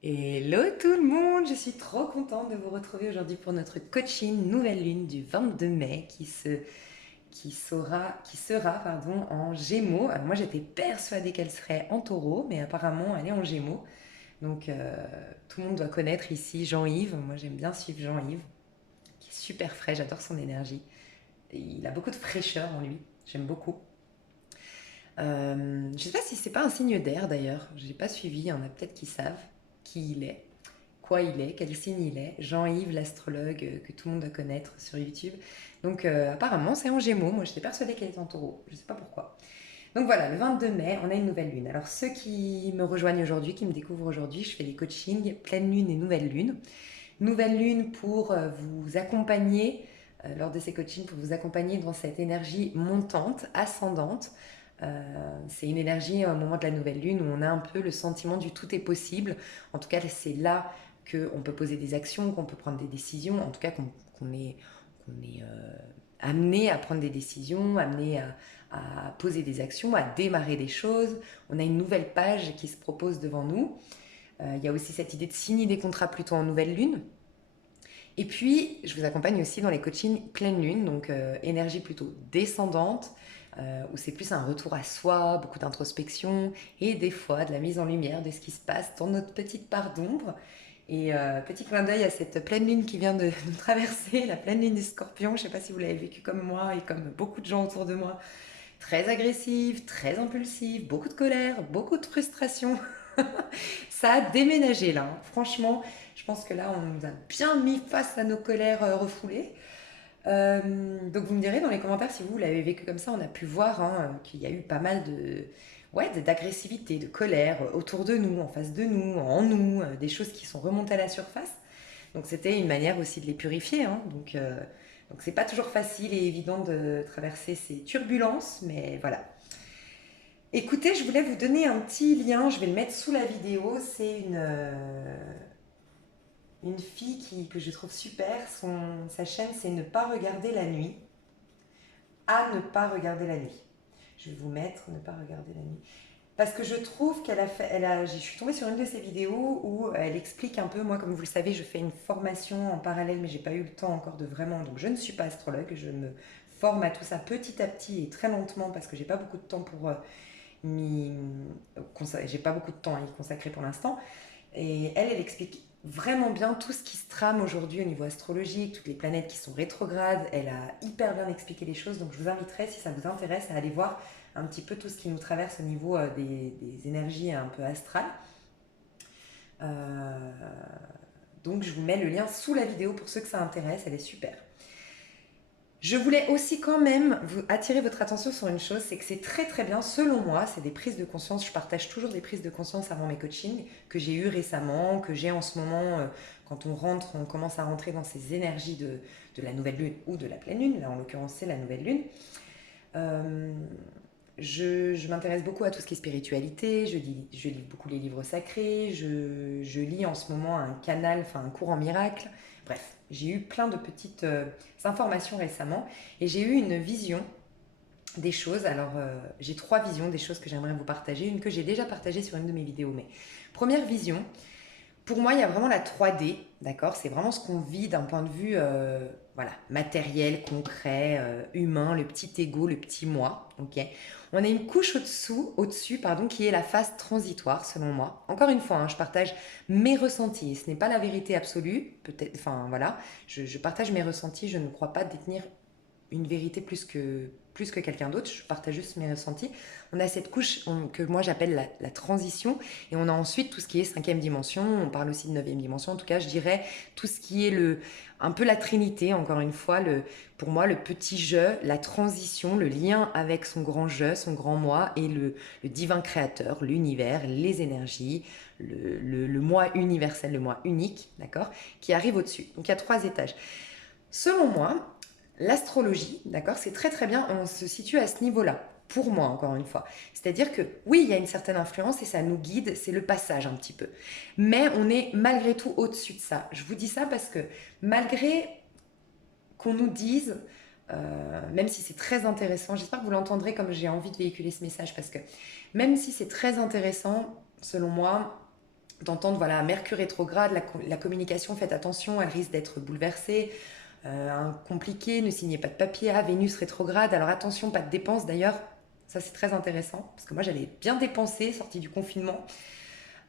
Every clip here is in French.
Hello tout le monde, je suis trop contente de vous retrouver aujourd'hui pour notre coaching nouvelle lune du 22 mai qui sera en Gémeaux. Alors moi j'étais persuadée qu'elle serait en Taureau, mais apparemment elle est en Gémeaux. Donc tout le monde doit connaître ici Jean-Yves. Moi j'aime bien suivre Jean-Yves, qui est super frais, j'adore son énergie. Et il a beaucoup de fraîcheur en lui, j'aime beaucoup. Je ne sais pas si c'est pas un signe d'air d'ailleurs, je n'ai pas suivi, il y en a peut-être qui savent qui il est, quoi il est, quel signe il est. Jean-Yves, l'astrologue que tout le monde doit connaître sur YouTube. Donc apparemment c'est en Gémeaux, moi j'étais persuadée qu'elle était en Taureau, je ne sais pas pourquoi. Donc voilà, le 22 mai, on a une nouvelle lune. Alors ceux qui me rejoignent aujourd'hui, qui me découvrent aujourd'hui, je fais des coachings pleine lune et nouvelle lune. Nouvelle lune pour vous accompagner lors de ces coachings, pour vous accompagner dans cette énergie montante, ascendante. C'est une énergie au moment de la nouvelle lune où on a un peu le sentiment du tout est possible. En tout cas, c'est là qu'on peut poser des actions, qu'on peut prendre des décisions, en tout cas qu'on est amené à prendre des décisions, amené à poser des actions, à démarrer des choses. On a une nouvelle page qui se propose devant nous. Il y a aussi cette idée de signer des contrats plutôt en nouvelle lune. Et puis, je vous accompagne aussi dans les coachings pleine lune, donc énergie plutôt descendante, où c'est plus un retour à soi, beaucoup d'introspection et des fois de la mise en lumière de ce qui se passe dans notre petite part d'ombre. Et petit clin d'œil à cette pleine lune qui vient de nous traverser, la pleine lune du Scorpion. Je ne sais pas si vous l'avez vécu comme moi et comme beaucoup de gens autour de moi. Très agressive, très impulsive, beaucoup de colère, beaucoup de frustration. Ça a déménagé là, hein. Franchement, je pense que là, on nous a bien mis face à nos colères refoulées. Donc vous me direz dans les commentaires si vous l'avez vécu comme ça. On a pu voir qu'il y a eu pas mal d'agressivité, de colère autour de nous, en face de nous, en nous, des choses qui sont remontées à la surface. Donc c'était une manière aussi de les purifier, hein. Donc c'est pas toujours facile et évident de traverser ces turbulences, mais voilà. Écoutez, je voulais vous donner un petit lien, je vais le mettre sous la vidéo. C'est une fille que je trouve super. Sa chaîne, c'est Ne pas regarder la nuit. À ne pas regarder la nuit. Je vais vous mettre Ne pas regarder la nuit. Parce que je trouve qu'elle a fait. Je suis tombée sur une de ses vidéos où elle explique un peu. Moi, comme vous le savez, je fais une formation en parallèle, mais j'ai pas eu le temps encore de vraiment. Donc, je ne suis pas astrologue. Je me forme à tout ça petit à petit et très lentement parce que j'ai pas beaucoup de temps pour j'ai pas beaucoup de temps à y consacrer pour l'instant. Et elle explique vraiment bien tout ce qui se trame aujourd'hui au niveau astrologique, toutes les planètes qui sont rétrogrades. Elle a hyper bien expliqué les choses, donc je vous inviterai, si ça vous intéresse, à aller voir un petit peu tout ce qui nous traverse au niveau des énergies un peu astrales. Euh, donc je vous mets le lien sous la vidéo pour ceux que ça intéresse, elle est super. Je voulais aussi quand même vous attirer votre attention sur une chose, c'est que c'est très très bien, selon moi, c'est des prises de conscience, je partage toujours des prises de conscience avant mes coachings, que j'ai eues récemment, que j'ai en ce moment, quand on commence à rentrer dans ces énergies de la nouvelle lune ou de la pleine lune, là en l'occurrence c'est la nouvelle lune. Euh, je m'intéresse beaucoup à tout ce qui est spiritualité, je lis beaucoup les livres sacrés, je lis en ce moment un canal, enfin un cours en miracle. Bref, j'ai eu plein de petites informations récemment et j'ai eu une vision des choses. Alors, j'ai trois visions des choses que j'aimerais vous partager. Une que j'ai déjà partagée sur une de mes vidéos, mais première vision, pour moi, il y a vraiment la 3D, d'accord. C'est vraiment ce qu'on vit d'un point de vue voilà, matériel, concret, humain, le petit ego, le petit moi. Ok. On a une couche au-dessus, pardon, qui est la phase transitoire, selon moi. Encore une fois, hein, je partage mes ressentis. Ce n'est pas la vérité absolue, peut-être. Enfin, voilà. Je partage mes ressentis. Je ne crois pas détenir une vérité plus que quelqu'un d'autre, je partage juste mes ressentis. On a cette couche que moi j'appelle la transition, et on a ensuite tout ce qui est cinquième dimension, on parle aussi de neuvième dimension, en tout cas je dirais tout ce qui est un peu la trinité, encore une fois, pour moi le petit je, la transition, le lien avec son grand je, son grand moi, et le divin créateur, l'univers, les énergies, le moi universel, le moi unique, d'accord, qui arrive au-dessus. Donc il y a trois étages. Selon moi, l'astrologie, d'accord, c'est très très bien, on se situe à ce niveau-là, pour moi encore une fois. C'est-à-dire que oui, il y a une certaine influence et ça nous guide, c'est le passage un petit peu. Mais on est malgré tout au-dessus de ça. Je vous dis ça parce que malgré qu'on nous dise, même si c'est très intéressant, j'espère que vous l'entendrez comme j'ai envie de véhiculer ce message, parce que même si c'est très intéressant, selon moi, d'entendre, voilà, Mercure rétrograde, la communication, faites attention, elle risque d'être bouleversée, compliquée, ne signez pas de papier, ah, Vénus rétrograde, alors attention, pas de dépenses d'ailleurs, ça c'est très intéressant, parce que moi j'avais bien dépensé, sortie du confinement,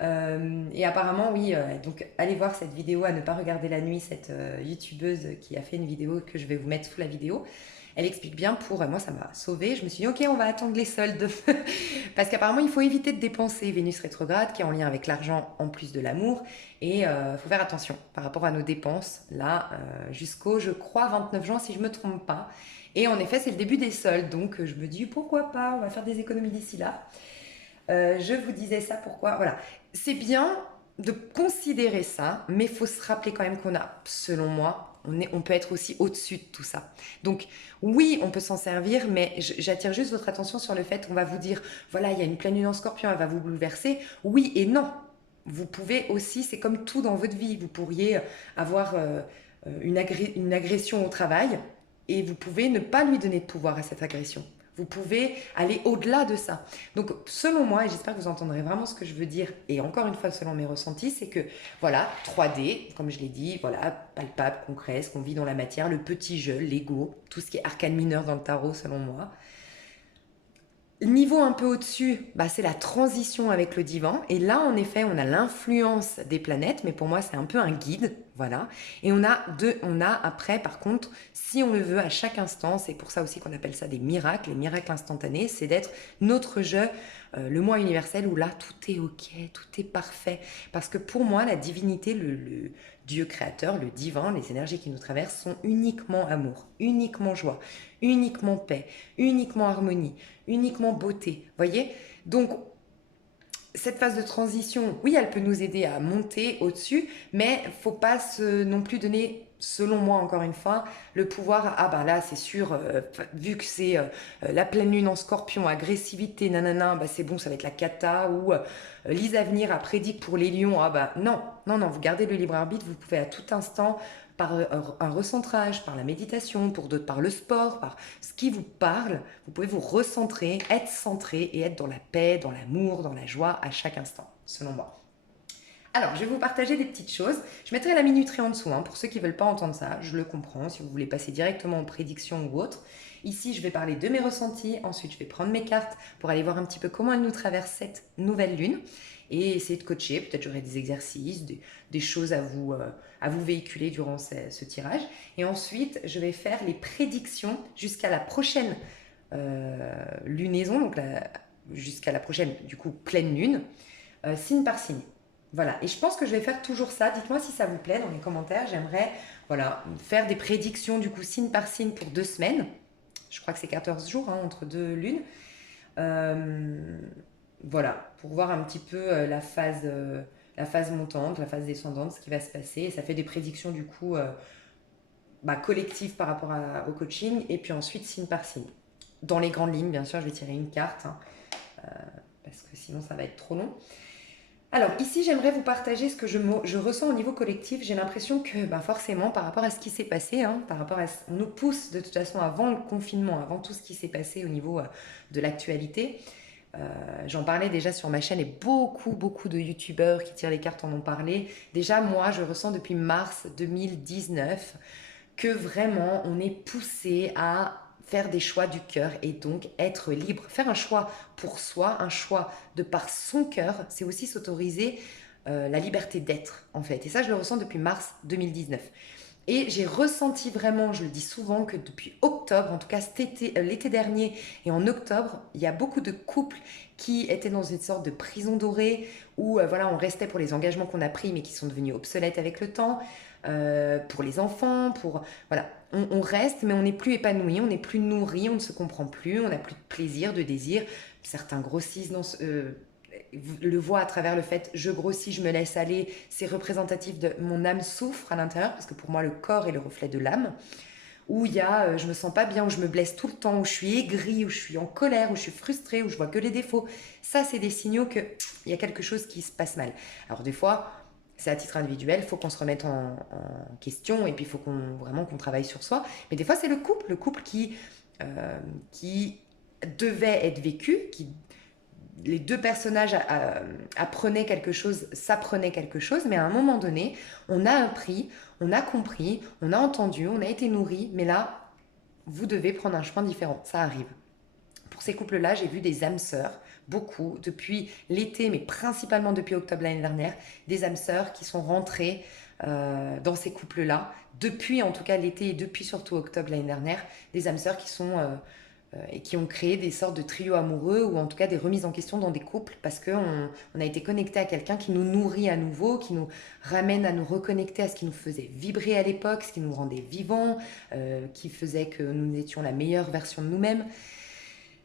et apparemment, oui, donc allez voir cette vidéo à ne pas regarder la nuit, cette youtubeuse qui a fait une vidéo que je vais vous mettre sous la vidéo. Elle explique bien pour moi, ça m'a sauvée. Je me suis dit, ok, on va attendre les soldes. Parce qu'apparemment, il faut éviter de dépenser Vénus rétrograde, qui est en lien avec l'argent en plus de l'amour. Et il faut faire attention par rapport à nos dépenses, là, jusqu'au, je crois, 29 juin, si je ne me trompe pas. Et en effet, c'est le début des soldes. Donc, je me dis, pourquoi pas, on va faire des économies d'ici là. Je vous disais ça pourquoi, voilà. C'est bien de considérer ça, mais il faut se rappeler quand même qu'on a, selon moi, on peut être aussi au-dessus de tout ça. Donc oui, on peut s'en servir, mais j'attire juste votre attention sur le fait qu'on va vous dire, voilà, il y a une pleine lune en scorpion, elle va vous bouleverser. Oui et non. Vous pouvez aussi, c'est comme tout dans votre vie, vous pourriez avoir une agression au travail et vous pouvez ne pas lui donner de pouvoir à cette agression. Vous pouvez aller au-delà de ça. Donc, selon moi, et j'espère que vous entendrez vraiment ce que je veux dire, et encore une fois, selon mes ressentis, c'est que, voilà, 3D, comme je l'ai dit, voilà, palpable, concret, ce qu'on vit dans la matière, le petit jeu, l'ego, tout ce qui est arcane mineur dans le tarot, selon moi. Niveau un peu au-dessus, bah, c'est la transition avec le divin. Et là, en effet, on a l'influence des planètes, mais pour moi, c'est un peu un guide, voilà. Et on a après, par contre, si on le veut à chaque instant, c'est pour ça aussi qu'on appelle ça des miracles, les miracles instantanés, c'est d'être notre jeu, le moi universel, où là, tout est ok, tout est parfait. Parce que pour moi, la divinité, le Dieu créateur, le divin, les énergies qui nous traversent sont uniquement amour, uniquement joie, uniquement paix, uniquement harmonie, uniquement beauté. Voyez. Donc, cette phase de transition, oui, elle peut nous aider à monter au-dessus, mais faut pas non plus donner, selon moi, encore une fois, le pouvoir. Ah ben là, c'est sûr, vu que c'est la pleine lune en scorpion, agressivité, nanana, bah c'est bon, ça va être la cata. Ou Lise Avenir a prédit pour les lions, ah bah non, non, non, vous gardez le libre arbitre, vous pouvez à tout instant, par un recentrage, par la méditation, pour d'autres par le sport, par ce qui vous parle, vous pouvez vous recentrer, être centré et être dans la paix, dans l'amour, dans la joie à chaque instant, selon moi. Alors, je vais vous partager des petites choses. Je mettrai la minuterie en dessous, hein, pour ceux qui ne veulent pas entendre ça. Je le comprends, si vous voulez passer directement aux prédictions ou autres. Ici, je vais parler de mes ressentis. Ensuite, je vais prendre mes cartes pour aller voir un petit peu comment elle nous traverse cette nouvelle lune et essayer de coacher. Peut-être j'aurai des exercices, des choses à vous véhiculer durant ce tirage. Et ensuite, je vais faire les prédictions jusqu'à la prochaine lunaison, donc jusqu'à la prochaine, du coup, pleine lune, signe par signe. Voilà, et je pense que je vais faire toujours ça. Dites-moi si ça vous plaît dans les commentaires. J'aimerais, voilà, faire des prédictions du coup signe par signe pour 2 semaines. Je crois que c'est 14 jours, hein, entre deux lunes. Euh, voilà, pour voir un petit peu la phase montante, la phase descendante, ce qui va se passer. Et ça fait des prédictions du coup collectives par rapport au coaching. Et puis ensuite signe par signe. Dans les grandes lignes, bien sûr, je vais tirer une carte, hein, parce que sinon ça va être trop long. Alors ici, j'aimerais vous partager ce que je ressens au niveau collectif. J'ai l'impression que forcément, par rapport à ce qui s'est passé, hein, on nous pousse de toute façon avant le confinement, avant tout ce qui s'est passé au niveau de l'actualité. J'en parlais déjà sur ma chaîne et beaucoup, beaucoup de youtubeurs qui tirent les cartes en ont parlé. Déjà, moi, je ressens depuis mars 2019 que vraiment, on est poussé à faire des choix du cœur et donc être libre. Faire un choix pour soi, un choix de par son cœur, c'est aussi s'autoriser la liberté d'être en fait. Et ça, je le ressens depuis mars 2019. Et j'ai ressenti vraiment, je le dis souvent, que depuis octobre, en tout cas l'été dernier et en octobre, il y a beaucoup de couples qui étaient dans une sorte de prison dorée où voilà, on restait pour les engagements qu'on a pris mais qui sont devenus obsolètes avec le temps, pour les enfants, voilà, on reste mais on n'est plus épanoui, on n'est plus nourri, on ne se comprend plus, on n'a plus de plaisir, de désir. Certains grossissent le voit à travers le fait je grossis, je me laisse aller, c'est représentatif de mon âme souffre à l'intérieur, parce que pour moi le corps est le reflet de l'âme, où il y a je me sens pas bien, où je me blesse tout le temps, où je suis aigrie, où je suis en colère, où je suis frustrée, où je vois que les défauts. Ça, c'est des signaux qu'il y a quelque chose qui se passe mal. Alors des fois, c'est à titre individuel, il faut qu'on se remette en question et puis il faut vraiment qu'on travaille sur soi. Mais des fois, c'est le couple qui devait être vécu, qui les deux personnages apprenaient quelque chose, s'apprenaient quelque chose, mais à un moment donné, on a appris, on a compris, on a entendu, on a été nourri, mais là, vous devez prendre un chemin différent, ça arrive. Pour ces couples-là, j'ai vu des âmes sœurs, beaucoup, depuis l'été, mais principalement depuis octobre l'année dernière, des âmes sœurs qui sont rentrées dans ces couples-là, depuis en tout cas l'été et depuis surtout octobre l'année dernière, des âmes sœurs qui sont et qui ont créé des sortes de trios amoureux ou en tout cas des remises en question dans des couples parce qu'on a été connecté à quelqu'un qui nous nourrit à nouveau, qui nous ramène à nous reconnecter à ce qui nous faisait vibrer à l'époque, ce qui nous rendait vivants, qui faisait que nous étions la meilleure version de nous-mêmes.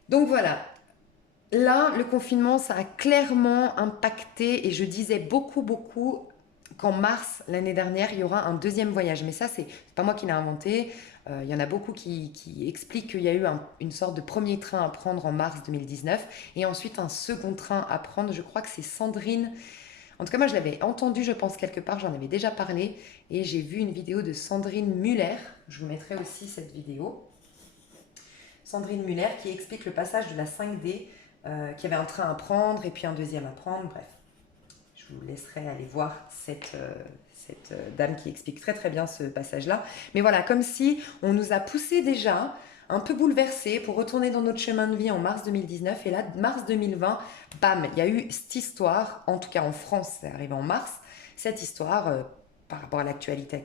Donc voilà, là, le confinement, ça a clairement impacté et je disais beaucoup qu'en mars l'année dernière, il y aura un deuxième voyage. Mais ça, c'est pas moi qui l'ai inventé. Il y en a beaucoup qui expliquent qu'il y a eu une sorte de premier train à prendre en mars 2019 et ensuite un second train à prendre. Je crois que c'est Sandrine. En tout cas, moi, je l'avais entendu, je pense, quelque part. J'en avais déjà parlé et j'ai vu une vidéo de Sandrine Muller. Je vous mettrai aussi cette vidéo. Sandrine Muller qui explique le passage de la 5D, qu'il y avait un train à prendre et puis un deuxième à prendre. Bref, je vous laisserai aller voir cette dame qui explique très bien ce passage-là. Mais voilà, comme si on nous a poussé déjà, un peu bouleversés, pour retourner dans notre chemin de vie en mars 2019. Et là, mars 2020, bam, il y a eu cette histoire, en tout cas en France, c'est arrivé en mars, cette histoire par rapport à l'actualité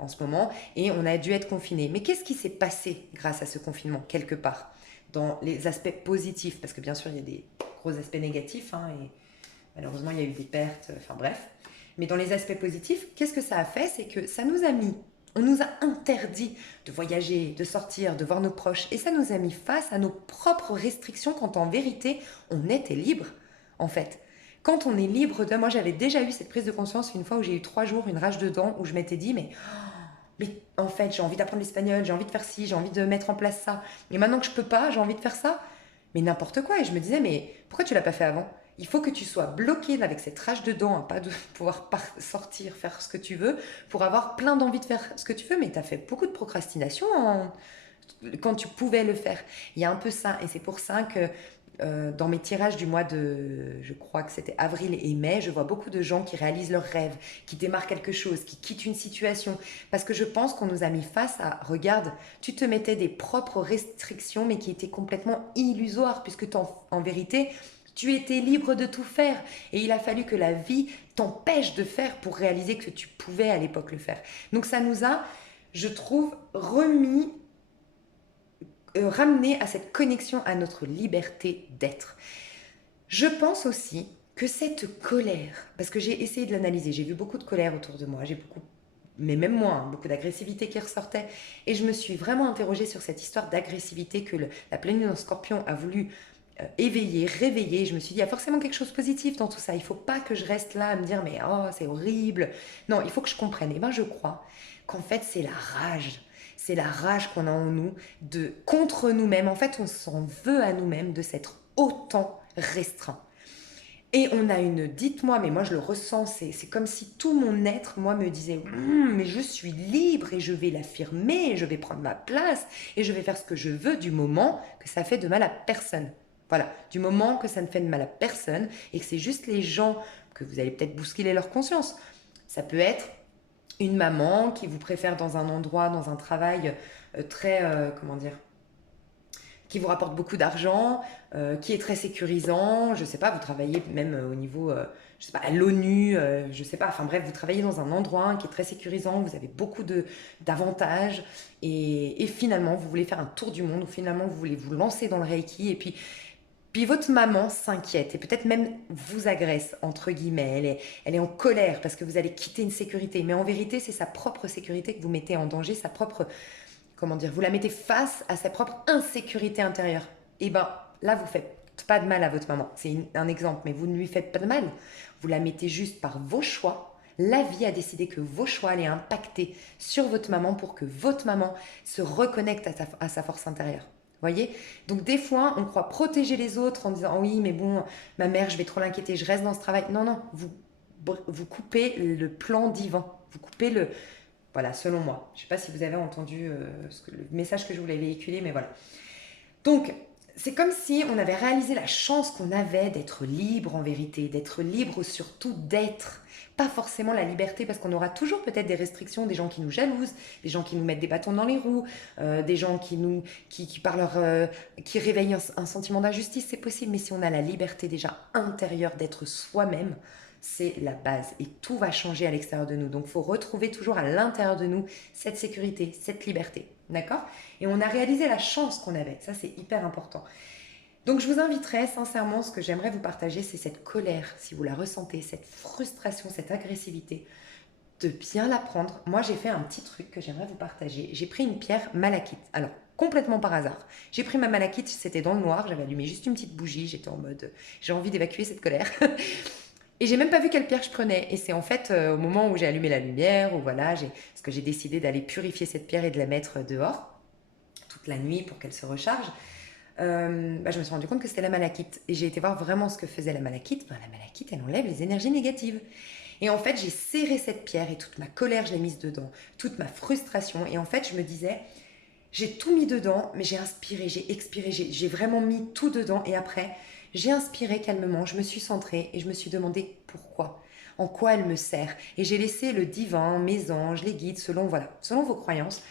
en ce moment, et on a dû être confinés. Mais qu'est-ce qui s'est passé grâce à ce confinement, quelque part, dans les aspects positifs? Parce que bien sûr, il y a des gros aspects négatifs, hein, et malheureusement, il y a eu des pertes, enfin bref. Mais dans les aspects positifs, qu'est-ce que ça a fait? C'est que ça nous a mis, on nous a interdit de voyager, de sortir, de voir nos proches, et ça nous a mis face à nos propres restrictions quand en vérité, on était libre, en fait. Quand on est libre de... Moi, j'avais déjà eu cette prise de conscience une fois où j'ai eu 3 jours, une rage de dents, où je m'étais dit, mais en fait, j'ai envie d'apprendre l'espagnol, j'ai envie de faire ci, j'ai envie de mettre en place ça. Et maintenant que je peux pas, j'ai envie de faire ça. Mais n'importe quoi. Et je me disais, mais pourquoi tu l'as pas fait avant? Il faut que tu sois bloqué avec cette rage de dents, hein, pas de pouvoir sortir, faire ce que tu veux, pour avoir plein d'envie de faire ce que tu veux. Mais tu as fait beaucoup de procrastination quand tu pouvais le faire. Il y a un peu ça. Et c'est pour ça que dans mes tirages du mois de, je crois que c'était avril et mai, je vois beaucoup de gens qui réalisent leurs rêves, qui démarrent quelque chose, qui quittent une situation. Parce que je pense qu'on nous a mis face à, regarde, tu te mettais des propres restrictions, mais qui étaient complètement illusoires, puisque en vérité, tu étais libre de tout faire. Et il a fallu que la vie t'empêche de faire pour réaliser que tu pouvais à l'époque le faire. Donc ça nous a, je trouve, ramener à cette connexion à notre liberté d'être. Je pense aussi que cette colère, parce que j'ai essayé de l'analyser, j'ai vu beaucoup de colère autour de moi, mais même moi, hein, beaucoup d'agressivité qui ressortait, et je me suis vraiment interrogée sur cette histoire d'agressivité que la pleine lune en Scorpion a voulu éveiller, réveiller. Je me suis dit, il y a forcément quelque chose de positif dans tout ça. Il ne faut pas que je reste là à me dire, mais oh, c'est horrible. Non, il faut que je comprenne. Et bien, je crois qu'en fait, c'est la rage. C'est la rage qu'on a en nous contre nous-mêmes. En fait, on s'en veut à nous-mêmes de s'être autant restreint. Et on a dites-moi, mais moi je le ressens, c'est comme si tout mon être, moi, me disait, mais je suis libre et je vais l'affirmer, je vais prendre ma place et je vais faire ce que je veux du moment que ça fait de mal à personne. Voilà, du moment que ça ne fait de mal à personne et que c'est juste les gens que vous allez peut-être bousculer leur conscience. Ça peut être une maman qui vous préfère dans un endroit, dans un travail très, comment dire, qui vous rapporte beaucoup d'argent, qui est très sécurisant. Je sais pas, vous travaillez même au niveau, je sais pas, à l'ONU, je sais pas. Enfin bref, vous travaillez dans un endroit qui est très sécurisant, vous avez beaucoup d'avantages et finalement vous voulez faire un tour du monde ou finalement vous voulez vous lancer dans le Reiki et puis votre maman s'inquiète et peut-être même vous agresse, entre guillemets. Elle est en colère parce que vous allez quitter une sécurité. Mais en vérité, c'est sa propre sécurité que vous mettez en danger, sa propre, comment dire, vous la mettez face à sa propre insécurité intérieure. Et ben là, vous faites pas de mal à votre maman. C'est un exemple, mais vous ne lui faites pas de mal. Vous la mettez juste par vos choix. La vie a décidé que vos choix allaient impacter sur votre maman pour que votre maman se reconnecte à sa force intérieure. Voyez? Donc des fois, on croit protéger les autres en disant oui, mais bon, ma mère, je vais trop l'inquiéter, je reste dans ce travail. Non, non, vous coupez le plan divin. Vous coupez le... Voilà, selon moi. Je ne sais pas si vous avez entendu le message que je voulais véhiculer, mais voilà. Donc, c'est comme si on avait réalisé la chance qu'on avait d'être libre en vérité, d'être libre surtout d'être. Pas forcément la liberté, parce qu'on aura toujours peut-être des restrictions, des gens qui nous jalousent, des gens qui nous mettent des bâtons dans les roues, des gens qui par leur, qui réveillent un sentiment d'injustice, c'est possible. Mais si on a la liberté déjà intérieure d'être soi-même, c'est la base et tout va changer à l'extérieur de nous. Donc il faut retrouver toujours à l'intérieur de nous cette sécurité, cette liberté. D'accord? Et on a réalisé la chance qu'on avait. Ça, c'est hyper important. Donc, je vous inviterai sincèrement, ce que j'aimerais vous partager, c'est cette colère, si vous la ressentez, cette frustration, cette agressivité, de bien la prendre. Moi, j'ai fait un petit truc que j'aimerais vous partager. J'ai pris une pierre malachite. Alors, complètement par hasard. J'ai pris ma malachite, c'était dans le noir, j'avais allumé juste une petite bougie, j'étais en mode, j'ai envie d'évacuer cette colère. Et j'ai même pas vu quelle pierre je prenais. Et c'est en fait au moment où j'ai allumé la lumière, où voilà, parce que j'ai décidé d'aller purifier cette pierre et de la mettre dehors toute la nuit pour qu'elle se recharge. Je me suis rendu compte que c'était la malachite. Et j'ai été voir vraiment ce que faisait la malachite. La malachite, elle enlève les énergies négatives. Et en fait, j'ai serré cette pierre et toute ma colère, je l'ai mise dedans. Toute ma frustration. Et en fait, je me disais, j'ai tout mis dedans, mais j'ai inspiré, j'ai expiré, j'ai vraiment mis tout dedans. Et après, j'ai inspiré calmement, je me suis centrée et je me suis demandé pourquoi. En quoi elle me sert. Et j'ai laissé le divin, mes anges, les guides, selon vos croyances,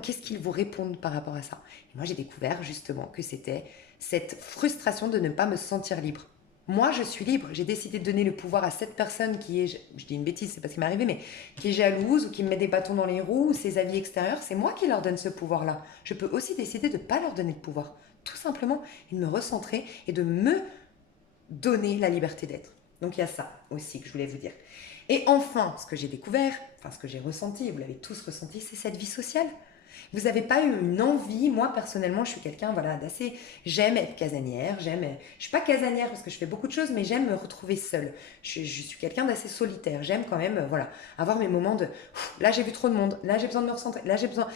qu'est-ce qu'ils vous répondent par rapport à ça. Et moi, j'ai découvert justement que c'était cette frustration de ne pas me sentir libre. Moi, je suis libre. J'ai décidé de donner le pouvoir à cette personne qui est, je dis une bêtise, c'est pas ce qui m'est arrivé, mais qui est jalouse ou qui me met des bâtons dans les roues ou ses avis extérieurs. C'est moi qui leur donne ce pouvoir-là. Je peux aussi décider de ne pas leur donner de pouvoir. Tout simplement, et de me recentrer et de me donner la liberté d'être. Donc il y a ça aussi que je voulais vous dire. Et enfin, ce que j'ai découvert, ce que j'ai ressenti, vous l'avez tous ressenti, c'est cette vie sociale. Vous n'avez pas eu une envie, moi personnellement, je suis quelqu'un d'assez, j'aime être casanière, je suis pas casanière parce que je fais beaucoup de choses, mais j'aime me retrouver seule. Je suis quelqu'un d'assez solitaire, j'aime quand même, avoir mes moments de, là j'ai vu trop de monde, là j'ai besoin de me recentrer, là j'ai besoin,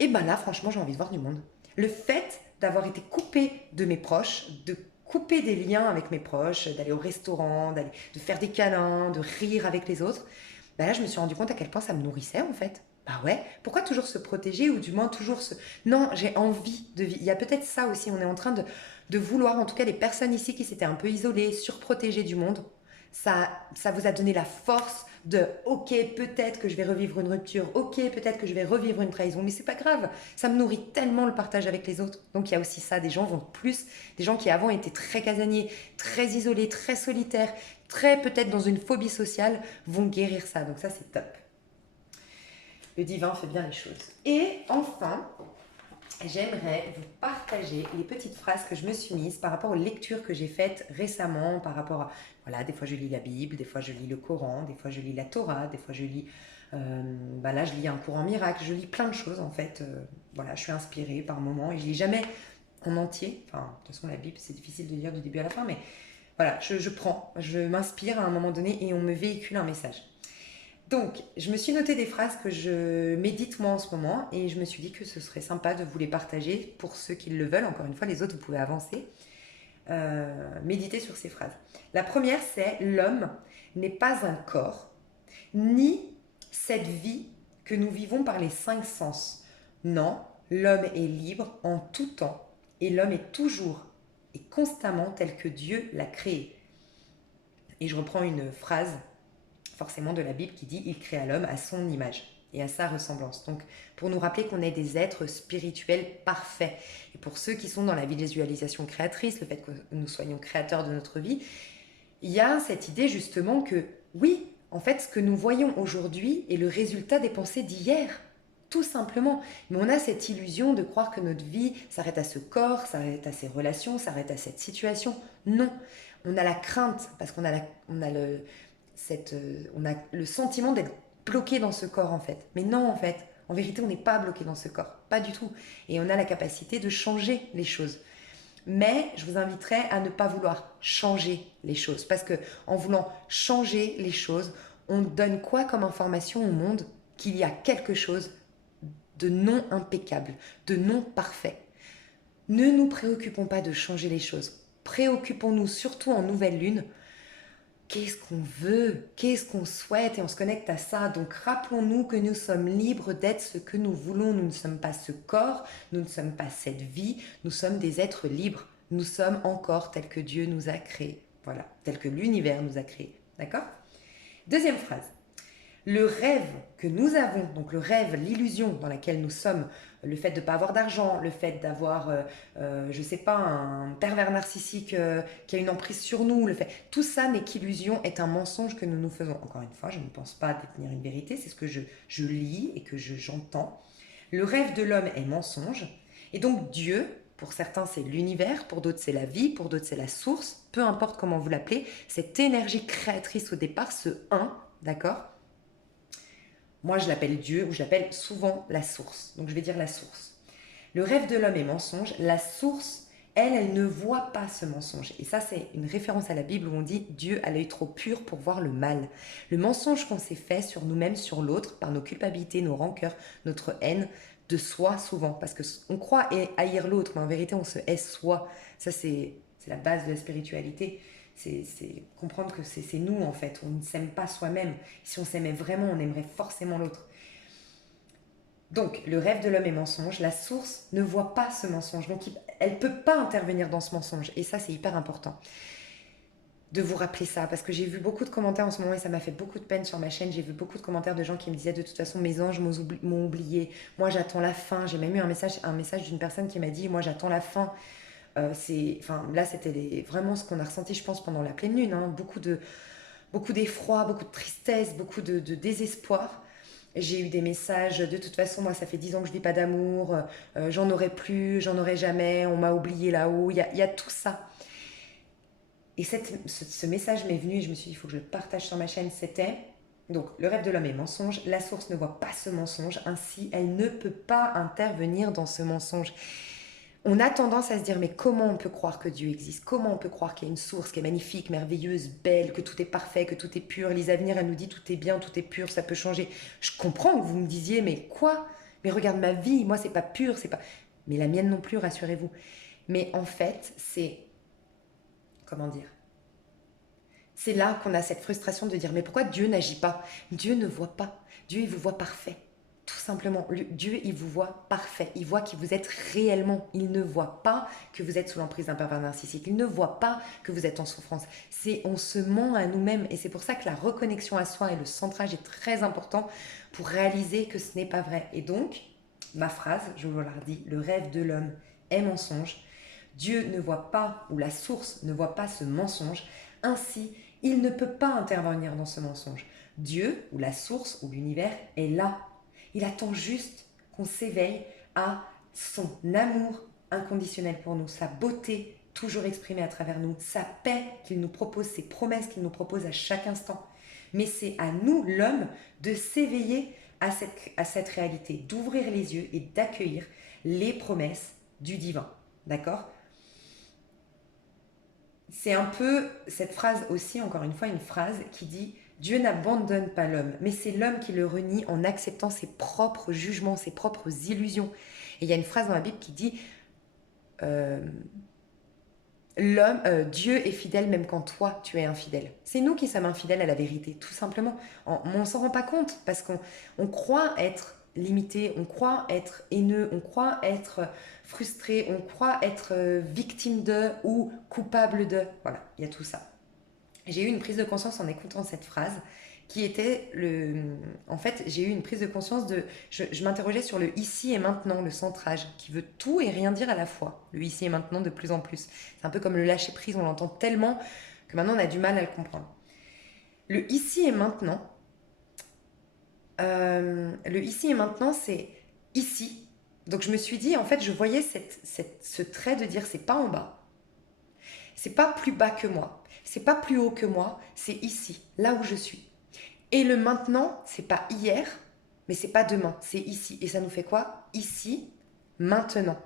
et ben là franchement j'ai envie de voir du monde. Le fait d'avoir été coupée de mes proches, de couper des liens avec mes proches, d'aller au restaurant, de faire des câlins, de rire avec les autres, là je me suis rendu compte à quel point ça me nourrissait en fait. Bah ouais, pourquoi toujours se protéger ou du moins toujours se... Non, j'ai envie de vivre. Il y a peut-être ça aussi, on est en train de vouloir, en tout cas les personnes ici qui s'étaient un peu isolées, surprotégées du monde, ça vous a donné la force de ok, peut-être que je vais revivre une rupture, ok, peut-être que je vais revivre une trahison, mais c'est pas grave, ça me nourrit tellement le partage avec les autres. Donc il y a aussi ça, des gens qui avant étaient très casaniers, très isolés, très solitaires, très peut-être dans une phobie sociale, vont guérir ça. Donc ça c'est top. Le divin fait bien les choses. Et enfin, j'aimerais vous partager les petites phrases que je me suis mises par rapport aux lectures que j'ai faites récemment, par rapport à, des fois je lis la Bible, des fois je lis le Coran, des fois je lis la Torah, des fois je lis, là je lis un courant miracle, je lis plein de choses en fait. Je suis inspirée par moments et je lis jamais en entier. De toute façon la Bible c'est difficile de lire du début à la fin, mais voilà, je m'inspire à un moment donné et on me véhicule un message. Donc, je me suis noté des phrases que je médite moi en ce moment et je me suis dit que ce serait sympa de vous les partager pour ceux qui le veulent. Encore une fois, les autres, vous pouvez avancer. Méditer sur ces phrases. La première, c'est l'homme n'est pas un corps, ni cette vie que nous vivons par les 5 sens. Non, l'homme est libre en tout temps et l'homme est toujours et constamment tel que Dieu l'a créé. Et je reprends une phrase forcément de la Bible qui dit « Il créa l'homme à son image » et à sa ressemblance. Donc, pour nous rappeler qu'on est des êtres spirituels parfaits. Et pour ceux qui sont dans la visualisation créatrice, le fait que nous soyons créateurs de notre vie, il y a cette idée justement que, oui, en fait, ce que nous voyons aujourd'hui est le résultat des pensées d'hier. Tout simplement. Mais on a cette illusion de croire que notre vie s'arrête à ce corps, s'arrête à ces relations, s'arrête à cette situation. Non. On a la crainte, parce qu'on a on a le sentiment d'être bloqué dans ce corps en fait. Mais non en fait, en vérité on n'est pas bloqué dans ce corps, pas du tout. Et on a la capacité de changer les choses. Mais je vous inviterai à ne pas vouloir changer les choses. Parce que en voulant changer les choses, on donne quoi comme information au monde? Qu'il y a quelque chose de non impeccable, de non parfait. Ne nous préoccupons pas de changer les choses. Préoccupons-nous surtout en nouvelle lune. qu'est-ce qu'on veut, qu'est-ce qu'on souhaite, et on se connecte à ça. Donc rappelons-nous que nous sommes libres d'être ce que nous voulons. Nous ne sommes pas ce corps, nous ne sommes pas cette vie, nous sommes des êtres libres. Nous sommes encore tels que Dieu nous a créés. Voilà, tels que l'univers nous a créés. D'accord? Deuxième phrase. Le rêve que nous avons, donc le rêve, l'illusion dans laquelle nous sommes, le fait de ne pas avoir d'argent, le fait d'avoir, je ne sais pas, un pervers narcissique qui a une emprise sur nous, le fait, tout ça n'est qu'illusion, est un mensonge que nous nous faisons. Encore une fois, je ne pense pas détenir une vérité, c'est ce que je lis et que j'entends. Le rêve de l'homme est mensonge, et donc Dieu, pour certains c'est l'univers, pour d'autres c'est la vie, pour d'autres c'est la source, peu importe comment vous l'appelez, cette énergie créatrice au départ, ce un, d'accord? Moi, je l'appelle Dieu ou je l'appelle souvent la source. Donc, je vais dire la source. Le rêve de l'homme est mensonge. La source, elle ne voit pas ce mensonge. Et ça, c'est une référence à la Bible où on dit Dieu a l'œil trop pur pour voir le mal. Le mensonge qu'on s'est fait sur nous-mêmes, sur l'autre, par nos culpabilités, nos rancœurs, notre haine de soi souvent. Parce qu'on croit haïr l'autre, mais en vérité, on se hait soi. Ça, c'est la base de la spiritualité. C'est comprendre que c'est nous en fait, on ne s'aime pas soi-même. Si on s'aimait vraiment, on aimerait forcément l'autre. Donc le rêve de l'homme est mensonge, la source ne voit pas ce mensonge, donc elle ne peut pas intervenir dans ce mensonge, et ça c'est hyper important de vous rappeler ça, parce que j'ai vu beaucoup de commentaires en ce moment et ça m'a fait beaucoup de peine sur ma chaîne. J'ai vu beaucoup de commentaires de gens qui me disaient de toute façon mes anges m'ont oublié, moi j'attends la fin. J'ai même eu un message d'une personne qui m'a dit moi j'attends la fin. Là, c'était vraiment ce qu'on a ressenti, je pense, pendant la pleine lune. Hein. Beaucoup d'effroi, beaucoup de tristesse, beaucoup de désespoir. J'ai eu des messages, de toute façon, moi, ça fait 10 ans que je ne vis pas d'amour, j'en aurai plus, j'en aurai jamais, on m'a oublié là-haut. Il y a tout ça. Et ce message m'est venu et je me suis dit, il faut que je le partage sur ma chaîne. C'était, donc, le rêve de l'homme est mensonge. La source ne voit pas ce mensonge. Ainsi, elle ne peut pas intervenir dans ce mensonge. On a tendance à se dire, mais comment on peut croire que Dieu existe? Comment on peut croire qu'il y a une source qui est magnifique, merveilleuse, belle, que tout est parfait, que tout est pur? Lisa Avenir, elle nous dit, tout est bien, tout est pur, ça peut changer. Je comprends que vous me disiez, mais quoi? Mais regarde ma vie, moi c'est pas pur, c'est pas... Mais la mienne non plus, rassurez-vous. Mais en fait, c'est... Comment dire? C'est là qu'on a cette frustration de dire, mais pourquoi Dieu n'agit pas? Dieu ne voit pas. Dieu, il vous voit parfait. Tout simplement, Dieu, il vous voit parfait. Il voit qui vous êtes réellement. Il ne voit pas que vous êtes sous l'emprise d'un pervers narcissique. Il ne voit pas que vous êtes en souffrance. On se ment à nous-mêmes. Et c'est pour ça que la reconnexion à soi et le centrage est très important pour réaliser que ce n'est pas vrai. Et donc, ma phrase, je vous la redis, le rêve de l'homme est mensonge. Dieu ne voit pas, ou la source ne voit pas ce mensonge. Ainsi, il ne peut pas intervenir dans ce mensonge. Dieu, ou la source, ou l'univers, est là. Il attend juste qu'on s'éveille à son amour inconditionnel pour nous, sa beauté toujours exprimée à travers nous, sa paix qu'il nous propose, ses promesses qu'il nous propose à chaque instant. Mais c'est à nous, l'homme, de s'éveiller à cette réalité, d'ouvrir les yeux et d'accueillir les promesses du divin. D'accord ? C'est un peu cette phrase aussi, encore une fois, une phrase qui dit Dieu n'abandonne pas l'homme, mais c'est l'homme qui le renie en acceptant ses propres jugements, ses propres illusions. Et il y a une phrase dans la Bible qui dit Dieu est fidèle même quand toi tu es infidèle. C'est nous qui sommes infidèles à la vérité, tout simplement. On ne s'en rend pas compte parce qu'on croit être limité, on croit être haineux, on croit être frustré, on croit être victime de ou coupable de. Voilà, il y a tout ça. J'ai eu une prise de conscience en écoutant cette phrase qui était en fait, j'ai eu une prise de conscience de... Je m'interrogeais sur le ici et maintenant, le centrage, qui veut tout et rien dire à la fois. Le ici et maintenant de plus en plus. C'est un peu comme le lâcher prise, on l'entend tellement que maintenant on a du mal à le comprendre. Le ici et maintenant, c'est ici. Donc je me suis dit, en fait, je voyais ce trait de dire, c'est pas en bas. C'est pas plus bas que moi. C'est pas plus haut que moi. C'est ici, là où je suis. Et le maintenant, c'est pas hier, mais c'est pas demain, c'est ici. Et ça nous fait quoi? Ici, maintenant.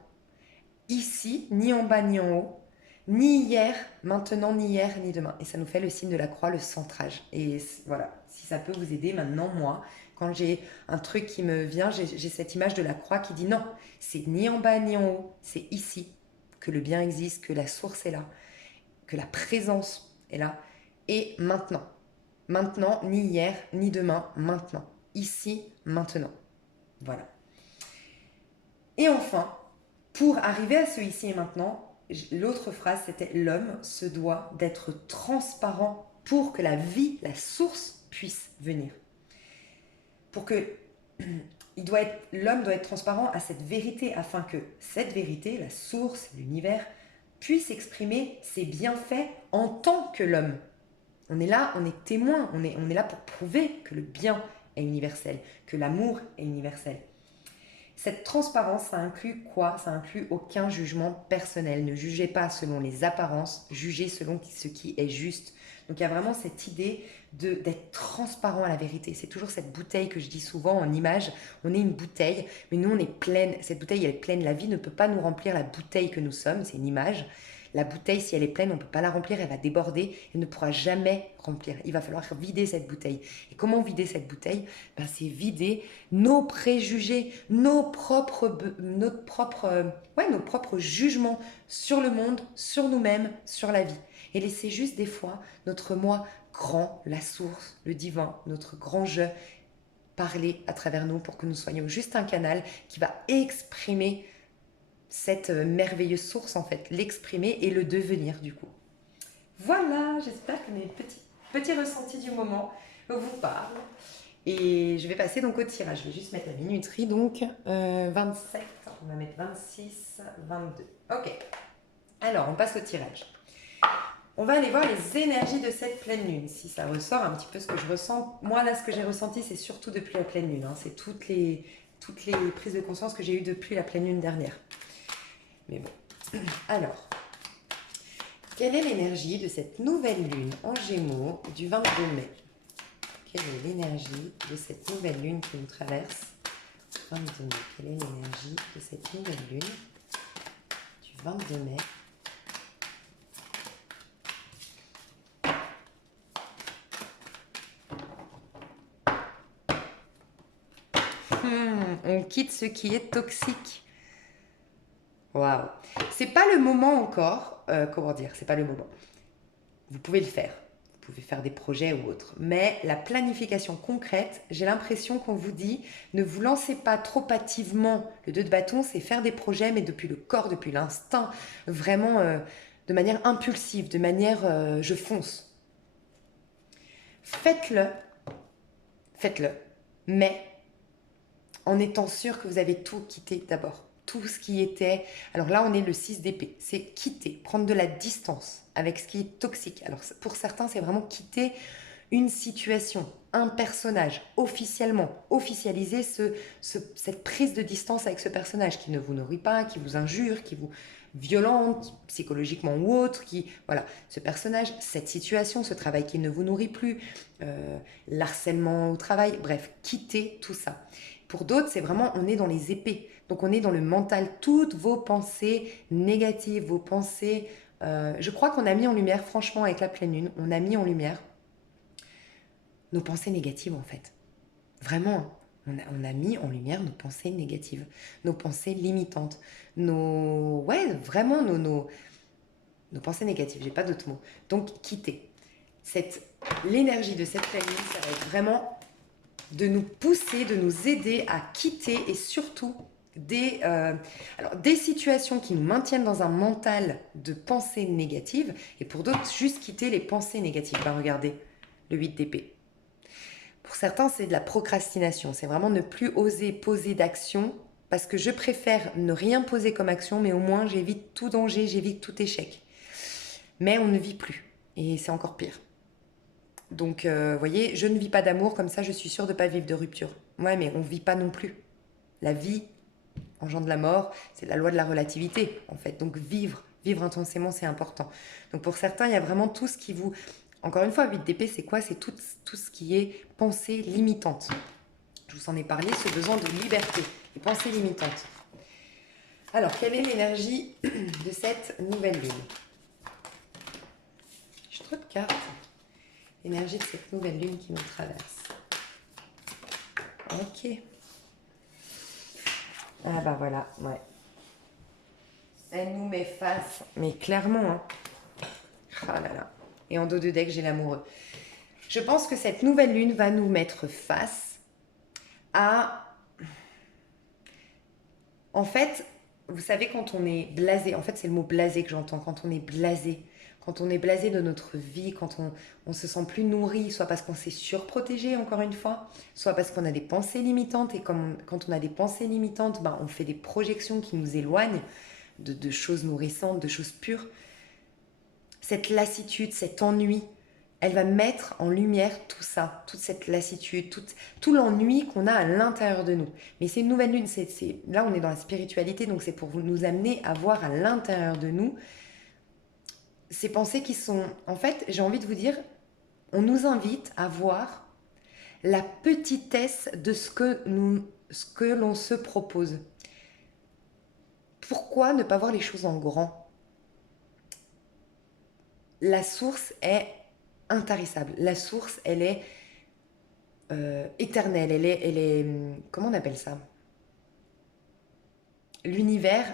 Ici, ni en bas ni en haut, ni hier, maintenant, ni hier, ni demain. Et ça nous fait le signe de la croix, le centrage. Et voilà, si ça peut vous aider maintenant, moi, quand j'ai un truc qui me vient, j'ai cette image de la croix qui dit non, c'est ni en bas ni en haut, c'est ici que le bien existe, que la source est là, que la présence est là. et maintenant. Maintenant, ni hier, ni demain, maintenant. Ici, maintenant. Voilà. Et enfin, pour arriver à ce ici et maintenant, l'autre phrase c'était l'homme se doit d'être transparent pour que la vie, la source puisse venir. Pour que l'homme doit être transparent à cette vérité afin que cette vérité, la source, l'univers, puisse exprimer ses bienfaits en tant que l'homme. On est là, on est témoin, on est là pour prouver que le bien est universel, que l'amour est universel. Cette transparence, ça inclut quoi? Ça inclut aucun jugement personnel. Ne jugez pas selon les apparences, jugez selon ce qui est juste. Donc il y a vraiment cette idée d'être transparent à la vérité. C'est toujours cette bouteille que je dis souvent en image. On est une bouteille, mais nous on est pleine. Cette bouteille elle est pleine. La vie ne peut pas nous remplir la bouteille que nous sommes. C'est une image. La bouteille, si elle est pleine, on ne peut pas la remplir, elle va déborder, elle ne pourra jamais remplir. Il va falloir vider cette bouteille. Et comment vider cette bouteille? C'est vider nos préjugés, nos propres jugements sur le monde, sur nous-mêmes, sur la vie. Et laisser juste des fois notre moi grand, la source, le divin, notre grand je, parler à travers nous pour que nous soyons juste un canal qui va exprimer cette merveilleuse source en fait, l'exprimer et le devenir du coup. Voilà, j'espère que mes petits ressentis du moment vous parlent. Et je vais passer donc au tirage. Je vais juste mettre la minuterie, donc 27, on va mettre 26, 22. Ok, alors on passe au tirage. On va aller voir les énergies de cette pleine lune, si ça ressort un petit peu ce que je ressens. Moi là, ce que j'ai ressenti, c'est surtout depuis la pleine lune. Hein. C'est toutes les prises de conscience que j'ai eues depuis la pleine lune dernière. Mais bon, alors, quelle est l'énergie de cette nouvelle lune en Gémeaux du 22 mai? Quelle est l'énergie de cette nouvelle lune qui nous traverse? 22 mai. Quelle est l'énergie de cette nouvelle lune du 22 mai? On quitte ce qui est toxique. Waouh. C'est pas le moment encore. Comment dire? C'est pas le moment. Vous pouvez le faire. Vous pouvez faire des projets ou autres. Mais la planification concrète, j'ai l'impression qu'on vous dit ne vous lancez pas trop hâtivement. Le 2 de bâton, c'est faire des projets, mais depuis le corps, depuis l'instinct, vraiment de manière impulsive, de manière je fonce. Faites-le, mais en étant sûr que vous avez tout quitté d'abord. Tout ce qui était... Alors là, on est le 6 d'épée. C'est quitter, prendre de la distance avec ce qui est toxique. Alors pour certains, c'est vraiment quitter une situation, un personnage, officiellement, officialiser cette prise de distance avec ce personnage qui ne vous nourrit pas, qui vous injure, qui vous violente psychologiquement ou autre, voilà, ce personnage, cette situation, ce travail qui ne vous nourrit plus, l'harcèlement au travail, bref, quittez tout ça. Pour d'autres, c'est vraiment, on est dans les épées. Donc, on est dans le mental. Toutes vos pensées négatives, vos pensées... je crois qu'on a mis en lumière, franchement, avec la pleine lune, on a mis en lumière nos pensées négatives, en fait. Vraiment, on a mis en lumière nos pensées négatives, nos pensées limitantes, vraiment nos pensées négatives. J'ai pas d'autres mots. Donc, quittez. L'énergie de cette pleine lune, ça va être vraiment de nous pousser, de nous aider à quitter et surtout des situations qui nous maintiennent dans un mental de pensées négatives et pour d'autres, juste quitter les pensées négatives. Regardez, le 8 d'épée. Pour certains, c'est de la procrastination. C'est vraiment ne plus oser poser d'action parce que je préfère ne rien poser comme action, mais au moins j'évite tout danger, j'évite tout échec. Mais on ne vit plus et c'est encore pire. Donc, vous voyez, je ne vis pas d'amour, comme ça je suis sûre de ne pas vivre de rupture. Ouais, mais on ne vit pas non plus. La vie engendre la mort, c'est la loi de la relativité, en fait. Donc, vivre intensément, c'est important. Donc, pour certains, il y a vraiment tout ce qui vous... Encore une fois, 8 d'épée, c'est quoi? C'est tout ce qui est pensée limitante. Je vous en ai parlé, ce besoin de liberté, les pensées limitantes. Alors, quelle est l'énergie de cette nouvelle lune? J'ai trop de cartes. L'énergie de cette nouvelle lune qui nous traverse. Ok. Ah voilà, ouais. Elle nous met face, mais clairement, hein. Ah là là. Et en dos de deck, j'ai l'amoureux. Je pense que cette nouvelle lune va nous mettre face à... En fait, vous savez, quand on est blasé, en fait, c'est le mot blasé que j'entends, quand on est blasé de notre vie, quand on se sent plus nourri, soit parce qu'on s'est surprotégé, encore une fois, soit parce qu'on a des pensées limitantes, et quand on a des pensées limitantes, ben, on fait des projections qui nous éloignent de choses nourrissantes, de choses pures. Cette lassitude, cet ennui, elle va mettre en lumière tout ça, toute cette lassitude, tout l'ennui qu'on a à l'intérieur de nous. Mais c'est une nouvelle lune, là on est dans la spiritualité, donc c'est pour nous amener à voir à l'intérieur de nous ces pensées qui sont... En fait, j'ai envie de vous dire, on nous invite à voir la petitesse de ce que l'on se propose. Pourquoi ne pas voir les choses en grand? La source est intarissable. La source, elle est éternelle. Comment on appelle ça? L'univers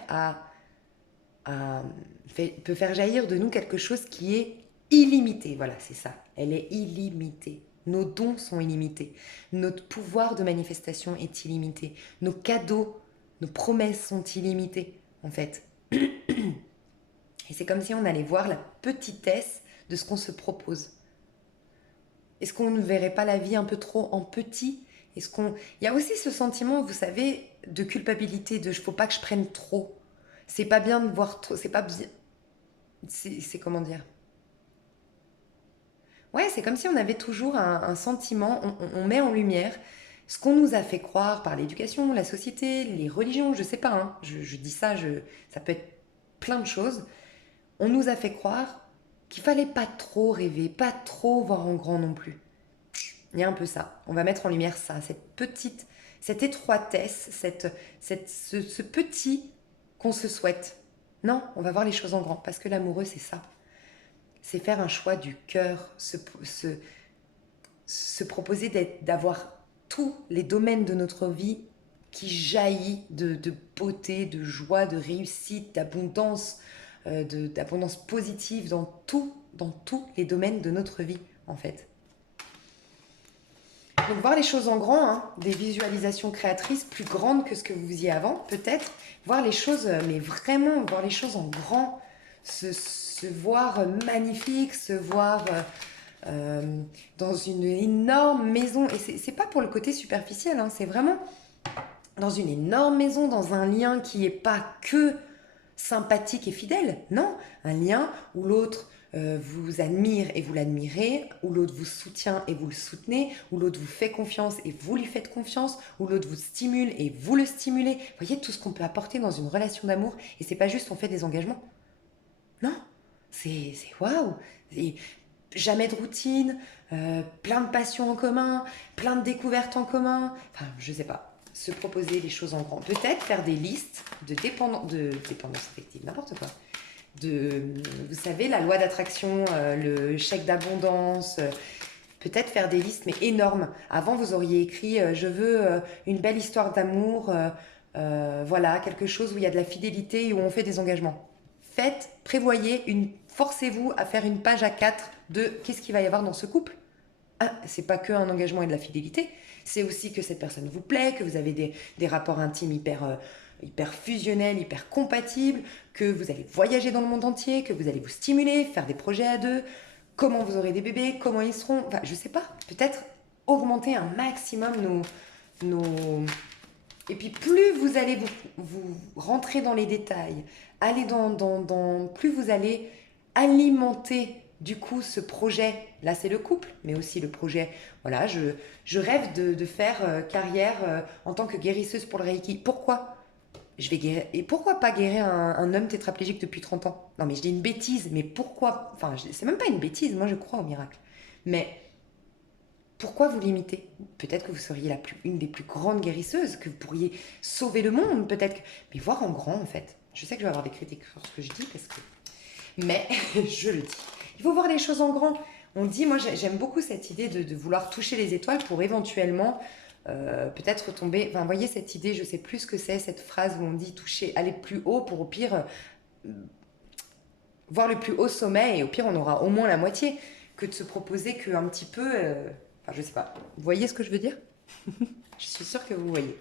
peut faire jaillir de nous quelque chose qui est illimité. Voilà, c'est ça. Elle est illimitée. Nos dons sont illimités. Notre pouvoir de manifestation est illimité. Nos cadeaux, nos promesses sont illimités, en fait. Et c'est comme si on allait voir la petitesse de ce qu'on se propose. Est-ce qu'on ne verrait pas la vie un peu trop en petit? Il y a aussi ce sentiment, vous savez, de culpabilité, de « faut pas que je prenne trop ». C'est pas bien de voir trop, c'est pas bien... C'est comment dire? Ouais, c'est comme si on avait toujours un sentiment, on met en lumière ce qu'on nous a fait croire par l'éducation, la société, les religions, je sais pas, hein, je dis ça, ça peut être plein de choses. On nous a fait croire qu'il fallait pas trop rêver, pas trop voir en grand non plus. Il y a un peu ça. On va mettre en lumière ça, cette étroitesse, ce petit qu'on se souhaite. Non, on va voir les choses en grand, parce que l'amoureux, c'est ça. C'est faire un choix du cœur, se proposer d'avoir tous les domaines de notre vie qui jaillit de beauté, de joie, de réussite, d'abondance, d'abondance positive dans tous les domaines de notre vie, en fait. Donc voir les choses en grand, hein, des visualisations créatrices plus grandes que ce que vous faisiez avant, peut-être. Voir les choses, mais vraiment voir les choses en grand, se voir magnifique, se voir dans une énorme maison. Et c'est pas pour le côté superficiel, hein, c'est vraiment dans une énorme maison, dans un lien qui n'est pas que sympathique et fidèle. Non, un lien où l'autre vous admire et vous l'admirez, où l'autre vous soutient et vous le soutenez, où l'autre vous fait confiance et vous lui faites confiance, où l'autre vous stimule et vous le stimulez. Vous voyez tout ce qu'on peut apporter dans une relation d'amour, et c'est pas juste on fait des engagements. Non, c'est waouh. Jamais de routine, plein de passions en commun, plein de découvertes en commun. Enfin, je sais pas. Se proposer les choses en grand. Peut-être faire des listes de dépendance affective, n'importe quoi. Vous savez, la loi d'attraction, le chèque d'abondance. Peut-être faire des listes, mais énormes. Avant, vous auriez écrit je veux une belle histoire d'amour, voilà, quelque chose où il y a de la fidélité et où on fait des engagements. Forcez-vous à faire une page A4 de qu'est-ce qu'il va y avoir dans ce couple. Ah, c'est pas que un engagement et de la fidélité, c'est aussi que cette personne vous plaît, que vous avez des rapports intimes hyper fusionnels, hyper compatibles, que vous allez voyager dans le monde entier, que vous allez vous stimuler, faire des projets à deux, comment vous aurez des bébés, comment ils seront, enfin je sais pas, peut-être augmenter un maximum nos... Et puis plus vous allez vous rentrer dans les détails, aller plus vous allez alimenter du coup ce projet, là c'est le couple, mais aussi le projet, voilà, je rêve de faire carrière en tant que guérisseuse pour le Reiki. Pourquoi? Je vais guérir. Et pourquoi pas guérir un homme tétraplégique depuis 30 ans? Non mais je dis une bêtise, mais pourquoi? Enfin, c'est même pas une bêtise, moi je crois au miracle. Mais pourquoi vous limiter? Peut-être que vous seriez une des plus grandes guérisseuses, que vous pourriez sauver le monde, peut-être. Mais voir en grand, en fait. Je sais que je vais avoir des critiques sur ce que je dis, parce que... Mais je le dis. Il faut voir les choses en grand. On dit, moi j'aime beaucoup cette idée de vouloir toucher les étoiles pour éventuellement peut-être tomber... Enfin, vous voyez cette idée, je sais plus ce que c'est, cette phrase où on dit toucher, aller plus haut pour au pire voir le plus haut sommet, et au pire, on aura au moins la moitié, que de se proposer qu'un petit peu... Enfin, je sais pas. Vous voyez ce que je veux dire? Je suis sûre que vous voyez.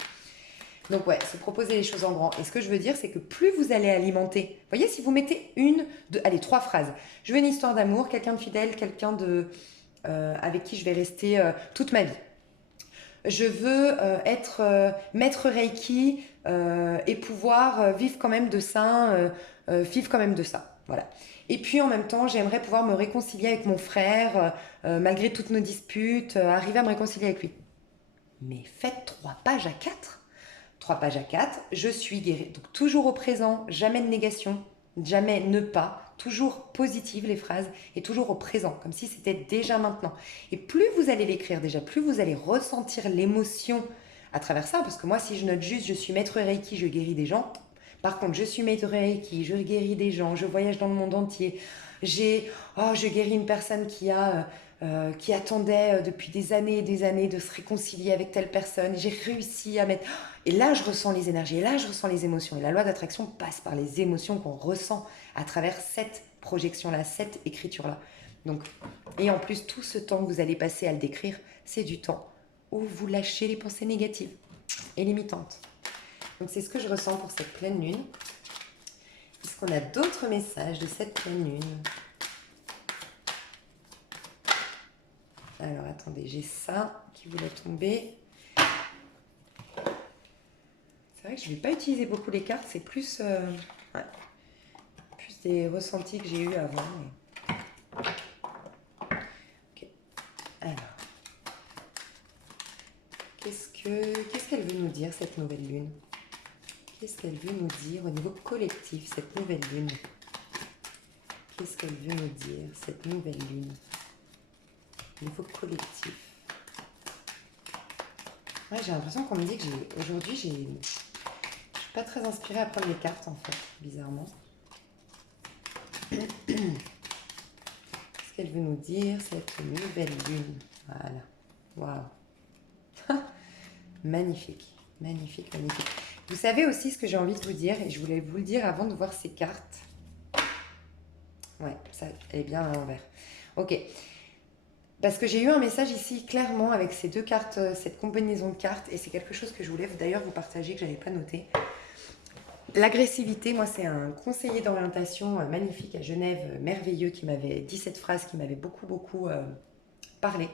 Donc ouais, se proposer les choses en grand. Et ce que je veux dire, c'est que plus vous allez alimenter... Vous voyez, si vous mettez une, deux, allez, 3 phrases. Je veux une histoire d'amour, quelqu'un de fidèle, quelqu'un de... avec qui je vais rester toute ma vie. Je veux être maître Reiki et pouvoir vivre quand même de ça, vivre quand même de ça. Voilà. Et puis en même temps, j'aimerais pouvoir me réconcilier avec mon frère, malgré toutes nos disputes, arriver à me réconcilier avec lui. Mais faites 3 pages à 4. 3 pages à 4, je suis guérie. Donc toujours au présent, jamais de négation, jamais ne pas, toujours positive les phrases et toujours au présent, comme si c'était déjà maintenant. Et plus vous allez l'écrire déjà, plus vous allez ressentir l'émotion à travers ça, parce que moi si je note juste je suis maître Reiki, je guéris des gens. Par contre, je suis maître Reiki, je guéris des gens, je voyage dans le monde entier. Je guéris une personne qui attendait depuis des années et des années de se réconcilier avec telle personne. J'ai réussi à mettre... Et là, je ressens les énergies, et là, je ressens les émotions. Et la loi d'attraction passe par les émotions qu'on ressent à travers cette projection-là, cette écriture-là. Donc, et en plus, tout ce temps que vous allez passer à le décrire, c'est du temps où vous lâchez les pensées négatives et limitantes. Donc, c'est ce que je ressens pour cette pleine lune. Est-ce qu'on a d'autres messages de cette pleine lune? Alors, attendez, j'ai ça qui voulait tomber. C'est vrai que je ne vais pas utiliser beaucoup les cartes, c'est plus, plus des ressentis que j'ai eus avant. Mais... Ok. Alors, qu'est-ce qu'elle veut nous dire, cette nouvelle lune? Qu'est-ce qu'elle veut nous dire au niveau collectif, cette nouvelle lune? Qu'est-ce qu'elle veut nous dire, cette nouvelle lune au niveau collectif? Ouais, j'ai l'impression qu'on me dit que aujourd'hui, je ne suis pas très inspirée à prendre les cartes, en fait, bizarrement. Qu'est-ce qu'elle veut nous dire, cette nouvelle lune? Voilà. Waouh. Magnifique, magnifique, magnifique. Vous savez aussi ce que j'ai envie de vous dire, et je voulais vous le dire avant de voir ces cartes. Ouais, ça, elle est bien à l'envers. Ok. Parce que j'ai eu un message ici, clairement, avec ces 2 cartes, cette combinaison de cartes, et c'est quelque chose que je voulais d'ailleurs vous partager, que je n'avais pas noté. L'agressivité, moi, c'est un conseiller d'orientation magnifique à Genève, merveilleux, qui m'avait dit cette phrase, qui m'avait beaucoup parlé.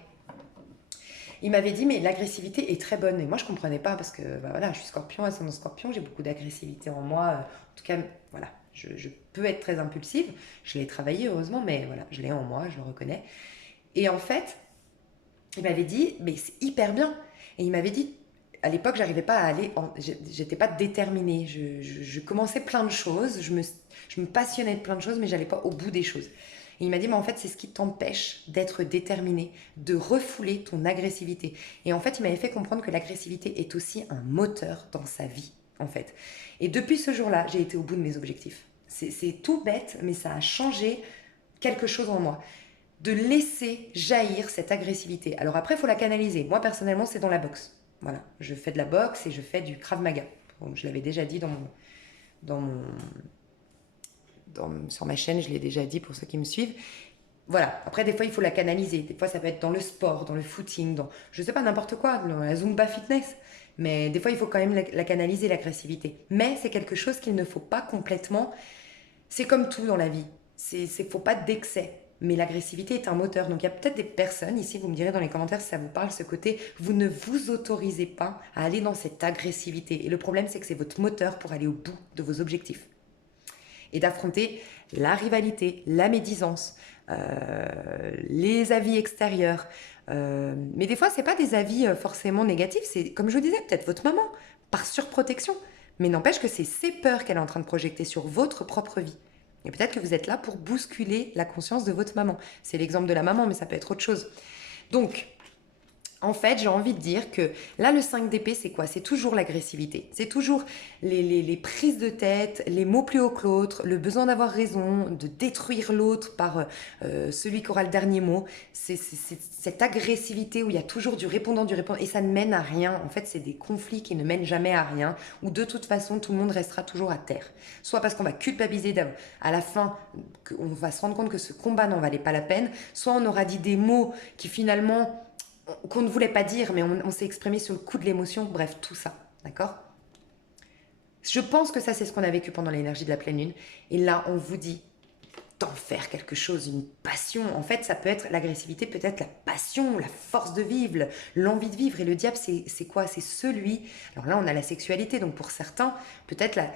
Il m'avait dit, mais l'agressivité est très bonne. Et moi, je ne comprenais pas, parce que voilà, je suis scorpion, ascendant scorpion, j'ai beaucoup d'agressivité en moi. En tout cas, voilà, je peux être très impulsive. Je l'ai travaillé, heureusement, mais voilà, je l'ai en moi, je le reconnais. Et en fait, il m'avait dit, mais c'est hyper bien. Et il m'avait dit, à l'époque, j'arrivais pas à aller, j'étais pas déterminée. Je commençais plein de choses, je me passionnais de plein de choses, mais j'allais pas au bout des choses. Et il m'a dit, mais en fait, c'est ce qui t'empêche d'être déterminé, de refouler ton agressivité. Et en fait, il m'avait fait comprendre que l'agressivité est aussi un moteur dans sa vie, en fait. Et depuis ce jour-là, j'ai été au bout de mes objectifs. C'est tout bête, mais ça a changé quelque chose en moi. De laisser jaillir cette agressivité. Alors après, il faut la canaliser. Moi, personnellement, c'est dans la boxe. Voilà, je fais de la boxe et je fais du Krav Maga. Bon, je l'avais déjà dit sur ma chaîne, je l'ai déjà dit pour ceux qui me suivent. Voilà, après, des fois, il faut la canaliser. Des fois, ça peut être dans le sport, dans le footing, dans, je sais pas, n'importe quoi, dans la Zumba fitness. Mais des fois, il faut quand même la canaliser, l'agressivité. Mais c'est quelque chose qu'il ne faut pas complètement... C'est comme tout dans la vie. Faut pas d'excès. Mais l'agressivité est un moteur. Donc il y a peut-être des personnes, ici vous me direz dans les commentaires si ça vous parle, ce côté, vous ne vous autorisez pas à aller dans cette agressivité. Et le problème, c'est que c'est votre moteur pour aller au bout de vos objectifs. Et d'affronter la rivalité, la médisance, les avis extérieurs. Mais des fois, ce n'est pas des avis forcément négatifs, c'est, comme je vous disais, peut-être votre maman, par surprotection. Mais n'empêche que c'est ses peurs qu'elle est en train de projeter sur votre propre vie. Et peut-être que vous êtes là pour bousculer la conscience de votre maman. C'est l'exemple de la maman, mais ça peut être autre chose. Donc, En fait, j'ai envie de dire que là, le 5 d'épée, c'est quoi? C'est toujours l'agressivité. C'est toujours les prises de tête, les mots plus haut que l'autre, le besoin d'avoir raison, de détruire l'autre par celui qui aura le dernier mot. C'est cette agressivité où il y a toujours du répondant, et ça ne mène à rien. En fait, c'est des conflits qui ne mènent jamais à rien, où de toute façon, tout le monde restera toujours à terre. Soit parce qu'on va culpabiliser à la fin, on va se rendre compte que ce combat n'en valait pas la peine, soit on aura dit des mots qui finalement qu'on ne voulait pas dire, mais on s'est exprimé sur le coup de l'émotion, bref, tout ça, d'accord? Je pense que ça, c'est ce qu'on a vécu pendant l'énergie de la pleine lune. Et là, on vous dit d'en faire quelque chose, une passion. En fait, ça peut être l'agressivité, peut-être la passion, la force de vivre, l'envie de vivre. Et le diable, c'est quoi? C'est celui... Alors là, on a la sexualité, donc pour certains, peut-être la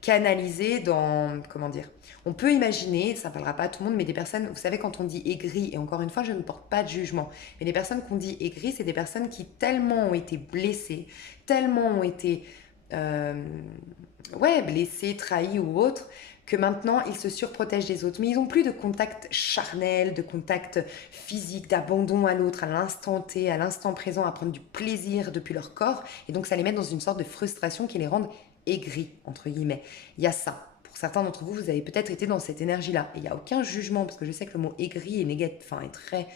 canaliser dans... Comment dire? On peut imaginer, ça ne parlera pas à tout le monde, mais des personnes, vous savez, quand on dit aigri, et encore une fois, je ne porte pas de jugement, mais les personnes qu'on dit aigri, c'est des personnes qui tellement ont été blessées, tellement ont été ouais, blessés, trahis ou autres, que maintenant ils se surprotègent des autres. Mais ils n'ont plus de contact charnel, de contact physique, d'abandon à l'autre, à l'instant T, à l'instant présent, à prendre du plaisir depuis leur corps. Et donc ça les met dans une sorte de frustration qui les rend aigris, entre guillemets. Il y a ça. Pour certains d'entre vous, vous avez peut-être été dans cette énergie-là. Et il n'y a aucun jugement, parce que je sais que le mot aigri est, enfin, est très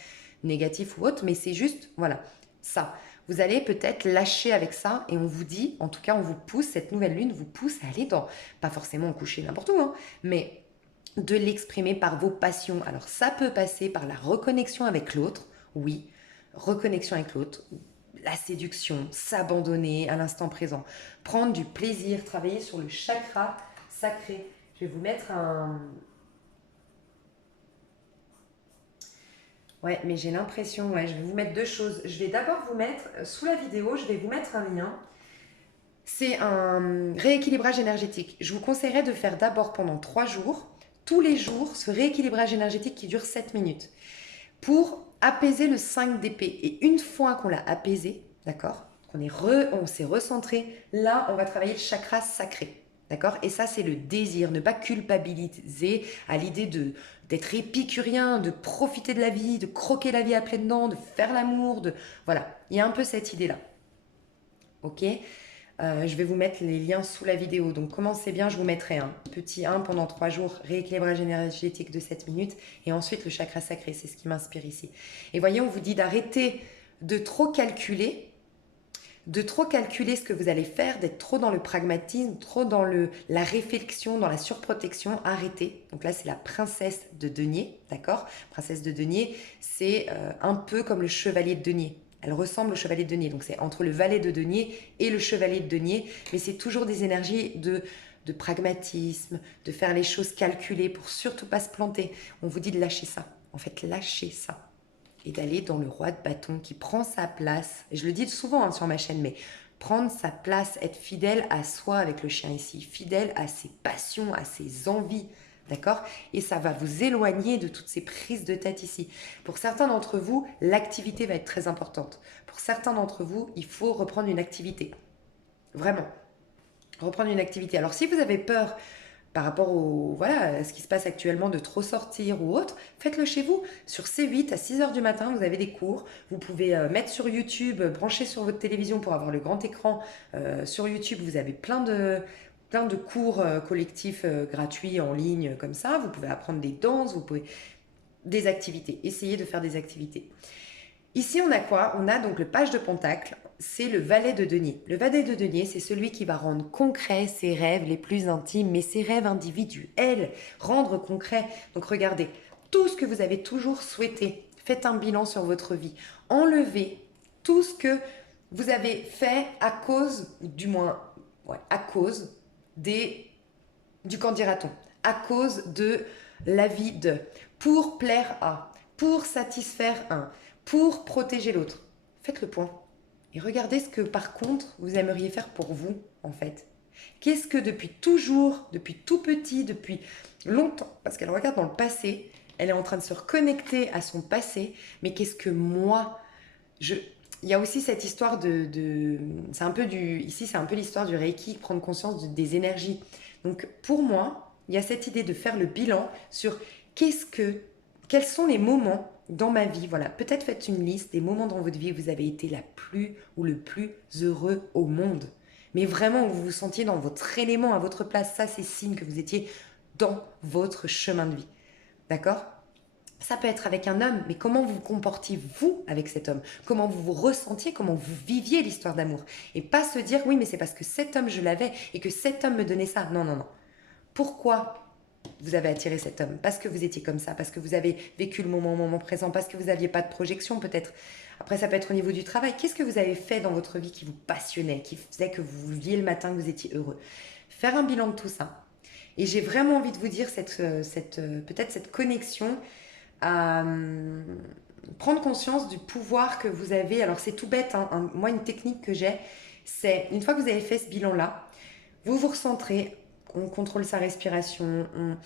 négatif ou autre, mais c'est juste, voilà, ça. Vous allez peut-être lâcher avec ça et on vous dit, en tout cas on vous pousse, cette nouvelle lune vous pousse à aller dans, pas forcément coucher n'importe où, hein, mais de l'exprimer par vos passions. Alors ça peut passer par la reconnexion avec l'autre, oui, reconnexion avec l'autre, la séduction, s'abandonner à l'instant présent, prendre du plaisir, travailler sur le chakra sacré. Je vais vous mettre un... Ouais, mais j'ai l'impression, ouais, je vais vous mettre deux choses. Je vais d'abord vous mettre, sous la vidéo, je vais vous mettre un lien. C'est un rééquilibrage énergétique. Je vous conseillerais de faire d'abord pendant 3 jours, tous les jours, ce rééquilibrage énergétique qui dure 7 minutes pour apaiser le 5 d'épée. Et une fois qu'on l'a apaisé, d'accord, on s'est recentré, là, on va travailler le chakra sacré. D'accord? Et ça, c'est le désir, ne pas culpabiliser à l'idée d'être épicurien, de profiter de la vie, de croquer la vie à pleines dents, de faire l'amour, de... Voilà, il y a un peu cette idée-là. Ok? Je vais vous mettre les liens sous la vidéo. Donc commencez bien, je vous mettrai un petit 1 pendant 3 jours, rééquilibrage énergétique de 7 minutes, et ensuite le chakra sacré, c'est ce qui m'inspire ici. Et voyez, on vous dit d'arrêter de trop calculer ce que vous allez faire, d'être trop dans le pragmatisme, trop dans la réflexion, dans la surprotection. Arrêtez. Donc là, c'est la princesse de denier, d'accord? Princesse de denier, c'est un peu comme le chevalier de denier. Elle ressemble au chevalier de denier. Donc c'est entre le valet de denier et le chevalier de denier, mais c'est toujours des énergies de pragmatisme, de faire les choses calculées pour surtout pas se planter. On vous dit de lâcher ça. En fait, lâchez ça et d'aller dans le roi de bâton qui prend sa place. Et je le dis souvent hein, sur ma chaîne, mais prendre sa place, être fidèle à soi avec le chien ici, fidèle à ses passions, à ses envies, d'accord? Et ça va vous éloigner de toutes ces prises de tête ici. Pour certains d'entre vous, l'activité va être très importante. Pour certains d'entre vous, il faut reprendre une activité. Vraiment, reprendre une activité. Alors si vous avez peur par rapport à ce qui se passe actuellement de trop sortir ou autre, faites-le chez vous. Sur C8 à 6 heures du matin, vous avez des cours. Vous pouvez mettre sur YouTube, brancher sur votre télévision pour avoir le grand écran. Sur YouTube, vous avez plein de cours collectifs gratuits en ligne comme ça. Vous pouvez apprendre des danses, vous pouvez des activités. Essayez de faire des activités. Ici, on a quoi? On a donc le page de Pentacle, c'est le valet de denier. Le valet de denier, c'est celui qui va rendre concret ses rêves les plus intimes, mais ses rêves individuels, rendre concret. Donc regardez, tout ce que vous avez toujours souhaité, faites un bilan sur votre vie. Enlevez tout ce que vous avez fait à cause, ou du moins, à cause du qu'en dira-t-on, à cause de la vie de, pour plaire à, pour satisfaire un, pour protéger l'autre. Faites le point. Et regardez ce que par contre vous aimeriez faire pour vous en fait. Qu'est-ce que depuis toujours, depuis tout petit, depuis longtemps, parce qu'elle regarde dans le passé, elle est en train de se reconnecter à son passé, mais qu'est-ce que moi, il y a aussi cette histoire c'est un peu ici c'est un peu l'histoire du Reiki, prendre conscience des énergies. Donc pour moi, il y a cette idée de faire le bilan sur qu'est-ce que quels sont les moments dans ma vie, voilà, peut-être faites une liste des moments dans votre vie où vous avez été la plus ou le plus heureux au monde. Mais vraiment, où vous vous sentiez dans votre élément, à votre place, ça c'est signe que vous étiez dans votre chemin de vie. D'accord? Ça peut être avec un homme, mais comment vous vous comportiez vous avec cet homme? Comment vous vous ressentiez? Comment vous viviez l'histoire d'amour? Et pas se dire, oui, mais c'est parce que cet homme, je l'avais et que cet homme me donnait ça. Non, non, non. Pourquoi vous avez attiré cet homme? Parce que vous étiez comme ça, parce que vous avez vécu le moment au moment présent, parce que vous n'aviez pas de projection peut-être. Après, ça peut être au niveau du travail. Qu'est-ce que vous avez fait dans votre vie qui vous passionnait, qui faisait que vous vous leviez le matin, que vous étiez heureux? Faire un bilan de tout ça. Et j'ai vraiment envie de vous dire peut-être cette connexion à prendre conscience du pouvoir que vous avez. Alors c'est tout bête, hein, moi une technique que j'ai, c'est une fois que vous avez fait ce bilan-là, vous vous recentrez, on contrôle sa respiration, on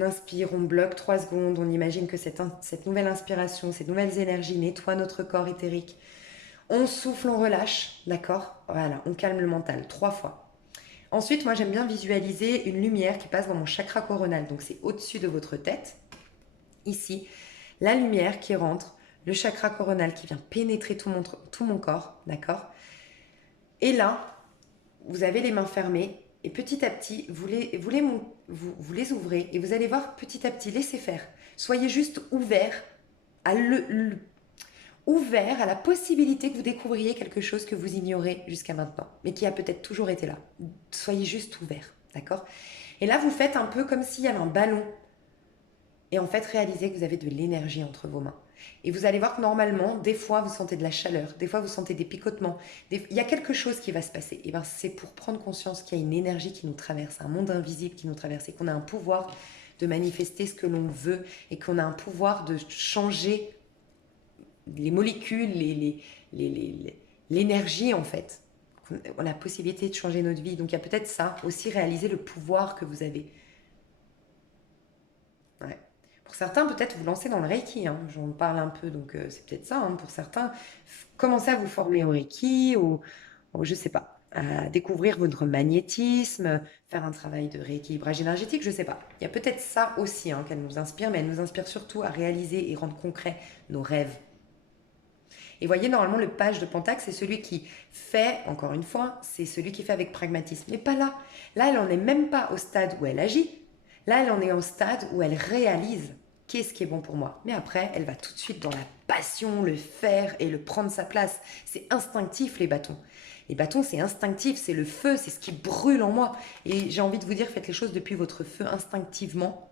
inspire, on bloque 3 secondes, on imagine que cette nouvelle inspiration, ces nouvelles énergies nettoient notre corps éthérique. On souffle, on relâche, d'accord? Voilà, on calme le mental 3 fois. Ensuite, moi j'aime bien visualiser une lumière qui passe dans mon chakra coronal, donc c'est au-dessus de votre tête, ici, la lumière qui rentre, le chakra coronal qui vient pénétrer tout mon corps, d'accord? Et là, vous avez les mains fermées et petit à petit, vous les ouvrez et vous allez voir petit à petit, laissez faire. Soyez juste à ouvert à la possibilité que vous découvriez quelque chose que vous ignorez jusqu'à maintenant, mais qui a peut-être toujours été là. Soyez juste ouvert, d'accord? Et là, vous faites un peu comme s'il y avait un ballon. Et en fait, réalisez que vous avez de l'énergie entre vos mains. Et vous allez voir que normalement, des fois, vous sentez de la chaleur, des fois, vous sentez des picotements. Il y a quelque chose qui va se passer. Et bien, c'est pour prendre conscience qu'il y a une énergie qui nous traverse, un monde invisible qui nous traverse, et qu'on a un pouvoir de manifester ce que l'on veut, et qu'on a un pouvoir de changer les molécules, l'énergie, en fait. On a la possibilité de changer notre vie. Donc, il y a peut-être ça, aussi réaliser le pouvoir que vous avez. Ouais. Pour certains, peut-être vous lancez dans le Reiki, hein. J'en parle un peu, donc c'est peut-être ça, hein. Pour certains, commencez à vous former au Reiki ou je sais pas, à découvrir votre magnétisme, faire un travail de rééquilibrage énergétique, je sais pas. Il y a peut-être ça aussi, hein, qu'elle nous inspire, mais elle nous inspire surtout à réaliser et rendre concret nos rêves. Et voyez, normalement, le page de Pentacle, c'est celui qui fait, encore une fois, c'est celui qui fait avec pragmatisme. Mais pas là. Là, elle n'en est même pas au stade où elle agit. Là, elle en est au stade où elle réalise qu'est-ce qui est bon pour moi. Mais après, elle va tout de suite dans la passion, le faire et le prendre sa place. C'est instinctif, les bâtons. Les bâtons, c'est instinctif, c'est le feu, c'est ce qui brûle en moi. Et j'ai envie de vous dire, faites les choses depuis votre feu instinctivement.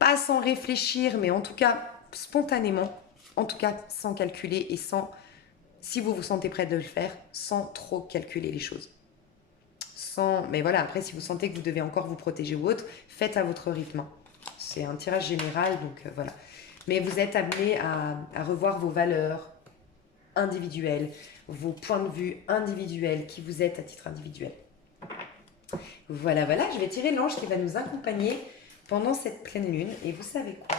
Pas sans réfléchir, mais en tout cas spontanément. En tout cas sans calculer et sans, si vous vous sentez prêt de le faire, sans trop calculer les choses. Mais voilà, après, si vous sentez que vous devez encore vous protéger ou autre, faites à votre rythme. C'est un tirage général, donc voilà. Mais vous êtes amené à revoir vos valeurs individuelles, vos points de vue individuels, qui vous êtes à titre individuel. Voilà, voilà, je vais tirer l'ange qui va nous accompagner pendant cette pleine lune. Et vous savez quoi,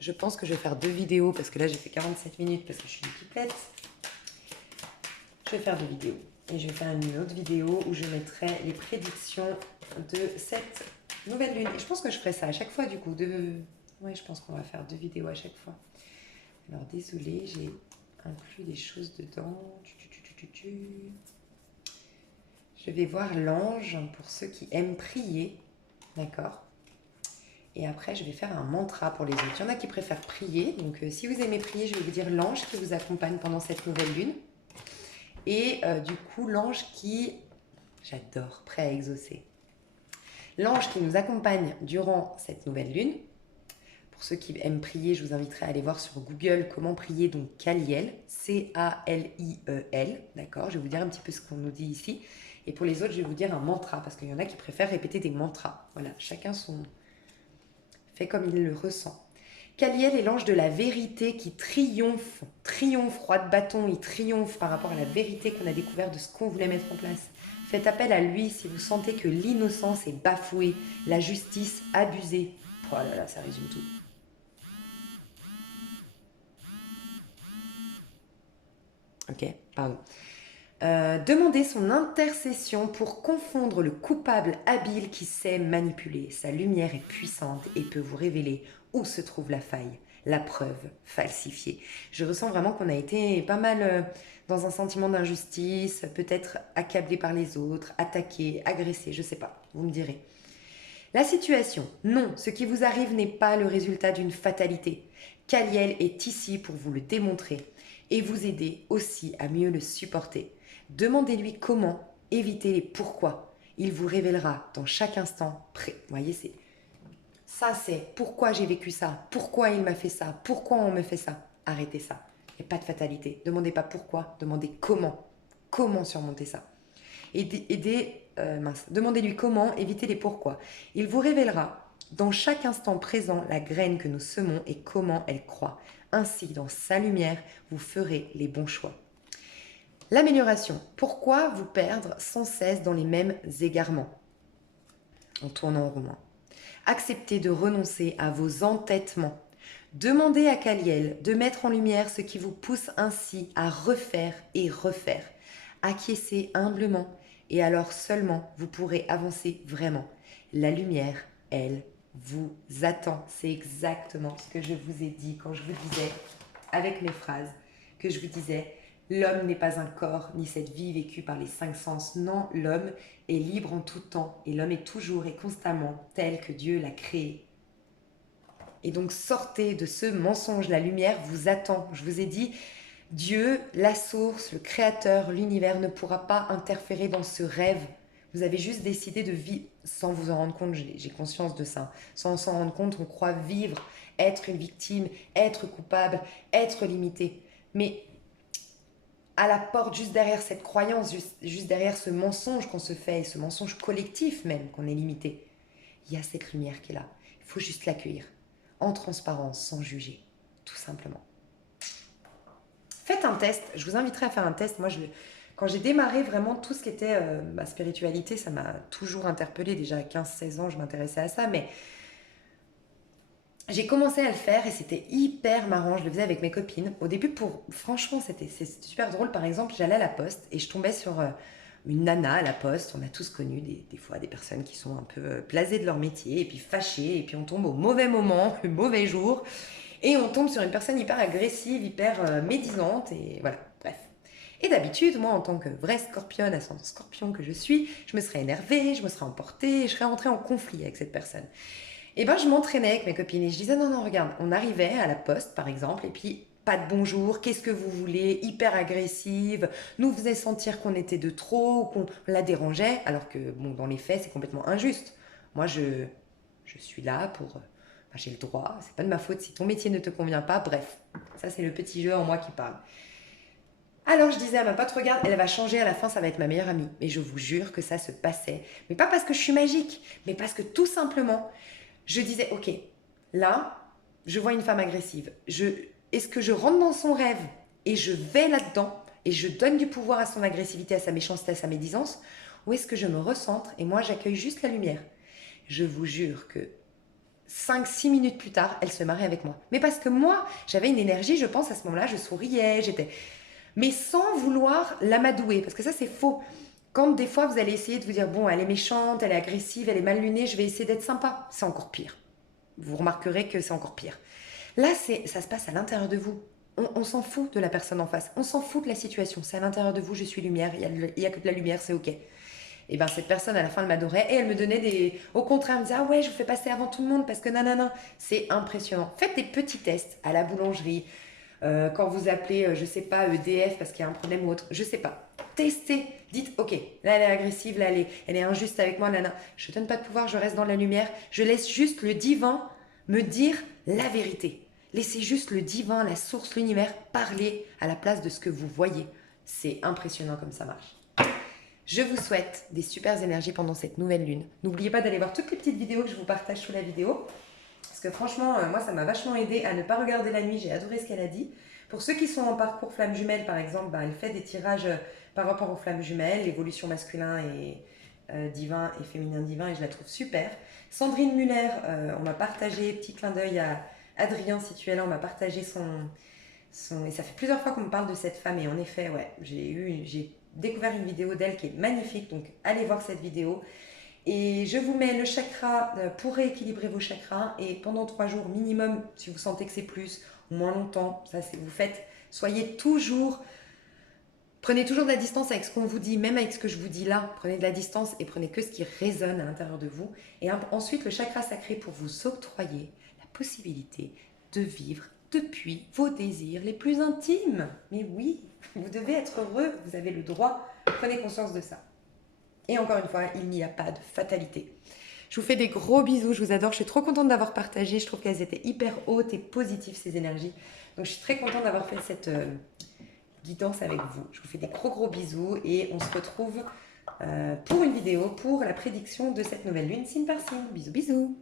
je pense que je vais faire 2 vidéos, parce que là j'ai fait 47 minutes parce que je suis une pipette. Je vais faire 2 vidéos. Et je vais faire une autre vidéo où je mettrai les prédictions de cette nouvelle lune. Et je pense que je ferai ça à chaque fois du coup. Ouais, je pense qu'on va faire 2 vidéos à chaque fois. Alors désolée, j'ai inclus des choses dedans. Je vais voir l'ange pour ceux qui aiment prier. D'accord? Et après, je vais faire un mantra pour les autres. Il y en a qui préfèrent prier. Donc, si vous aimez prier, je vais vous dire l'ange qui vous accompagne pendant cette nouvelle lune. Et du coup, l'ange qui... J'adore, prêt à exaucer. L'ange qui nous accompagne durant cette nouvelle lune. Pour ceux qui aiment prier, je vous inviterai à aller voir sur Google comment prier, donc Kaliel, C-A-L-I-E-L, d'accord? Je vais vous dire un petit peu ce qu'on nous dit ici. Et pour les autres, je vais vous dire un mantra, parce qu'il y en a qui préfèrent répéter des mantras. Voilà, chacun fait comme il le ressent. Kaliel est l'ange de la vérité qui triomphe, roi de bâton, il triomphe par rapport à la vérité qu'on a découvert de ce qu'on voulait mettre en place. Faites appel à lui si vous sentez que l'innocence est bafouée, la justice abusée. Oh là là, ça résume tout. Ok, pardon. Demandez son intercession pour confondre le coupable habile qui sait manipuler. Sa lumière est puissante et peut vous révéler où se trouve la faille, la preuve falsifiée. Je ressens vraiment qu'on a été pas mal dans un sentiment d'injustice, peut-être accablé par les autres, attaqué, agressé, je sais pas, vous me direz. La situation, non, ce qui vous arrive n'est pas le résultat d'une fatalité. Kaliel est ici pour vous le démontrer et vous aider aussi à mieux le supporter. Demandez-lui comment, évitez les pourquoi. Il vous révélera dans chaque instant près. Vous voyez, c'est pourquoi j'ai vécu ça, pourquoi il m'a fait ça, pourquoi on me fait ça. Arrêtez ça. Il n'y a pas de fatalité. Demandez pas pourquoi, demandez comment. Comment surmonter ça. Demandez-lui comment, évitez les pourquoi. Il vous révélera dans chaque instant présent la graine que nous semons et comment elle croît. Ainsi, dans sa lumière, vous ferez les bons choix. L'amélioration. Pourquoi vous perdre sans cesse dans les mêmes égarements? En tournant en rond. Acceptez de renoncer à vos entêtements. Demandez à Kaliel de mettre en lumière ce qui vous pousse ainsi à refaire et refaire. Acquiescez humblement et alors seulement vous pourrez avancer vraiment. La lumière, elle, vous attend. C'est exactement ce que je vous ai dit quand je vous disais, avec mes phrases, que je vous disais, l'homme n'est pas un corps, ni cette vie vécue par les cinq sens. Non, l'homme est libre en tout temps et l'homme est toujours et constamment tel que Dieu l'a créé. Et donc sortez de ce mensonge, la lumière vous attend. Je vous ai dit, Dieu, la source, le créateur, l'univers ne pourra pas interférer dans ce rêve. Vous avez juste décidé de vivre, sans vous en rendre compte, j'ai conscience de ça, sans s'en rendre compte, on croit vivre, être une victime, être coupable, être limité. Mais à la porte, juste derrière cette croyance, juste derrière ce mensonge qu'on se fait, ce mensonge collectif même, qu'on est limité, il y a cette lumière qui est là. Il faut juste l'accueillir, en transparence, sans juger, tout simplement. Faites un test, je vous inviterai à faire un test. Moi, quand j'ai démarré vraiment tout ce qui était ma spiritualité, ça m'a toujours interpellée. Déjà à 15-16 ans, je m'intéressais à ça, mais j'ai commencé à le faire et c'était hyper marrant. Je le faisais avec mes copines. Au début, franchement, c'était super drôle. Par exemple, j'allais à la poste et je tombais sur une nana à la poste. On a tous connu des fois des personnes qui sont un peu blasées de leur métier et puis fâchées. Et puis on tombe au mauvais moment, le mauvais jour. Et on tombe sur une personne hyper agressive, hyper médisante, et voilà, bref. Et d'habitude, moi, en tant que vraie scorpionne, ascendant scorpion que je suis, je me serais énervée, je me serais emportée, je serais rentrée en conflit avec cette personne. Et ben, je m'entraînais avec mes copines et je disais, non, non, regarde, on arrivait à la poste, par exemple, et puis pas de bonjour, qu'est-ce que vous voulez, hyper agressive, nous faisait sentir qu'on était de trop, qu'on la dérangeait, alors que, bon, dans les faits, c'est complètement injuste. Moi, je suis là pour... j'ai le droit, c'est pas de ma faute si ton métier ne te convient pas, bref. Ça, c'est le petit jeu en moi qui parle. Alors je disais à ma pote, regarde, elle va changer à la fin, ça va être ma meilleure amie. Mais je vous jure que ça se passait. Mais pas parce que je suis magique, mais parce que tout simplement, je disais, ok, là, je vois une femme agressive. Est-ce que je rentre dans son rêve et je vais là-dedans et je donne du pouvoir à son agressivité, à sa méchanceté, à sa médisance, ou est-ce que je me recentre et moi j'accueille juste la lumière? Je vous jure que 5-6 minutes plus tard, elle se marrait avec moi. Mais parce que moi, j'avais une énergie, je pense, à ce moment-là, je souriais, j'étais... Mais sans vouloir l'amadouer, parce que ça, c'est faux. Quand des fois, vous allez essayer de vous dire, bon, elle est méchante, elle est agressive, elle est mal lunée, je vais essayer d'être sympa. C'est encore pire. Vous remarquerez que c'est encore pire. Là, ça se passe à l'intérieur de vous. On s'en fout de la personne en face. On s'en fout de la situation. C'est à l'intérieur de vous, je suis lumière, il y a que de la lumière, c'est ok. Et ben cette personne à la fin elle m'adorait et elle me donnait des... Au contraire, elle me disait ah ouais je vous fais passer avant tout le monde parce que nanana. C'est impressionnant. Faites des petits tests à la boulangerie, quand vous appelez, je sais pas, EDF parce qu'il y a un problème ou autre, je sais pas. Testez, dites ok, là elle est agressive, là elle est injuste avec moi, nana. Je donne pas de pouvoir, je reste dans la lumière, je laisse juste le divin me dire la vérité. Laissez juste le divin, la source, l'univers parler à la place de ce que vous voyez. C'est impressionnant comme ça marche. Je vous souhaite des super énergies pendant cette nouvelle lune. N'oubliez pas d'aller voir toutes les petites vidéos que je vous partage sous la vidéo. Parce que franchement, moi, ça m'a vachement aidé à ne pas regarder la nuit. J'ai adoré ce qu'elle a dit. Pour ceux qui sont en parcours flammes jumelles, par exemple, elle fait des tirages par rapport aux flammes jumelles, l'évolution masculin et divin et féminin divin, et je la trouve super. Sandrine Muller, on m'a partagé, petit clin d'œil à Adrien, si tu es là, on m'a partagé Et ça fait plusieurs fois qu'on me parle de cette femme. Et en effet, ouais, j'ai découvert une vidéo d'elle qui est magnifique. Donc, allez voir cette vidéo. Et je vous mets le chakra pour rééquilibrer vos chakras. Et pendant 3 jours minimum, si vous sentez que c'est plus ou moins longtemps, ça c'est vous faites. Prenez toujours de la distance avec ce qu'on vous dit, même avec ce que je vous dis là. Prenez de la distance et prenez que ce qui résonne à l'intérieur de vous. Et ensuite, le chakra sacré pour vous octroyer la possibilité de vivre depuis vos désirs les plus intimes. Mais oui, vous devez être heureux, vous avez le droit. Prenez conscience de ça. Et encore une fois, il n'y a pas de fatalité. Je vous fais des gros bisous, je vous adore. Je suis trop contente d'avoir partagé. Je trouve qu'elles étaient hyper hautes et positives, ces énergies. Donc, je suis très contente d'avoir fait cette guidance avec vous. Je vous fais des gros bisous et on se retrouve pour une vidéo pour la prédiction de cette nouvelle lune signe par signe. Bisous, bisous.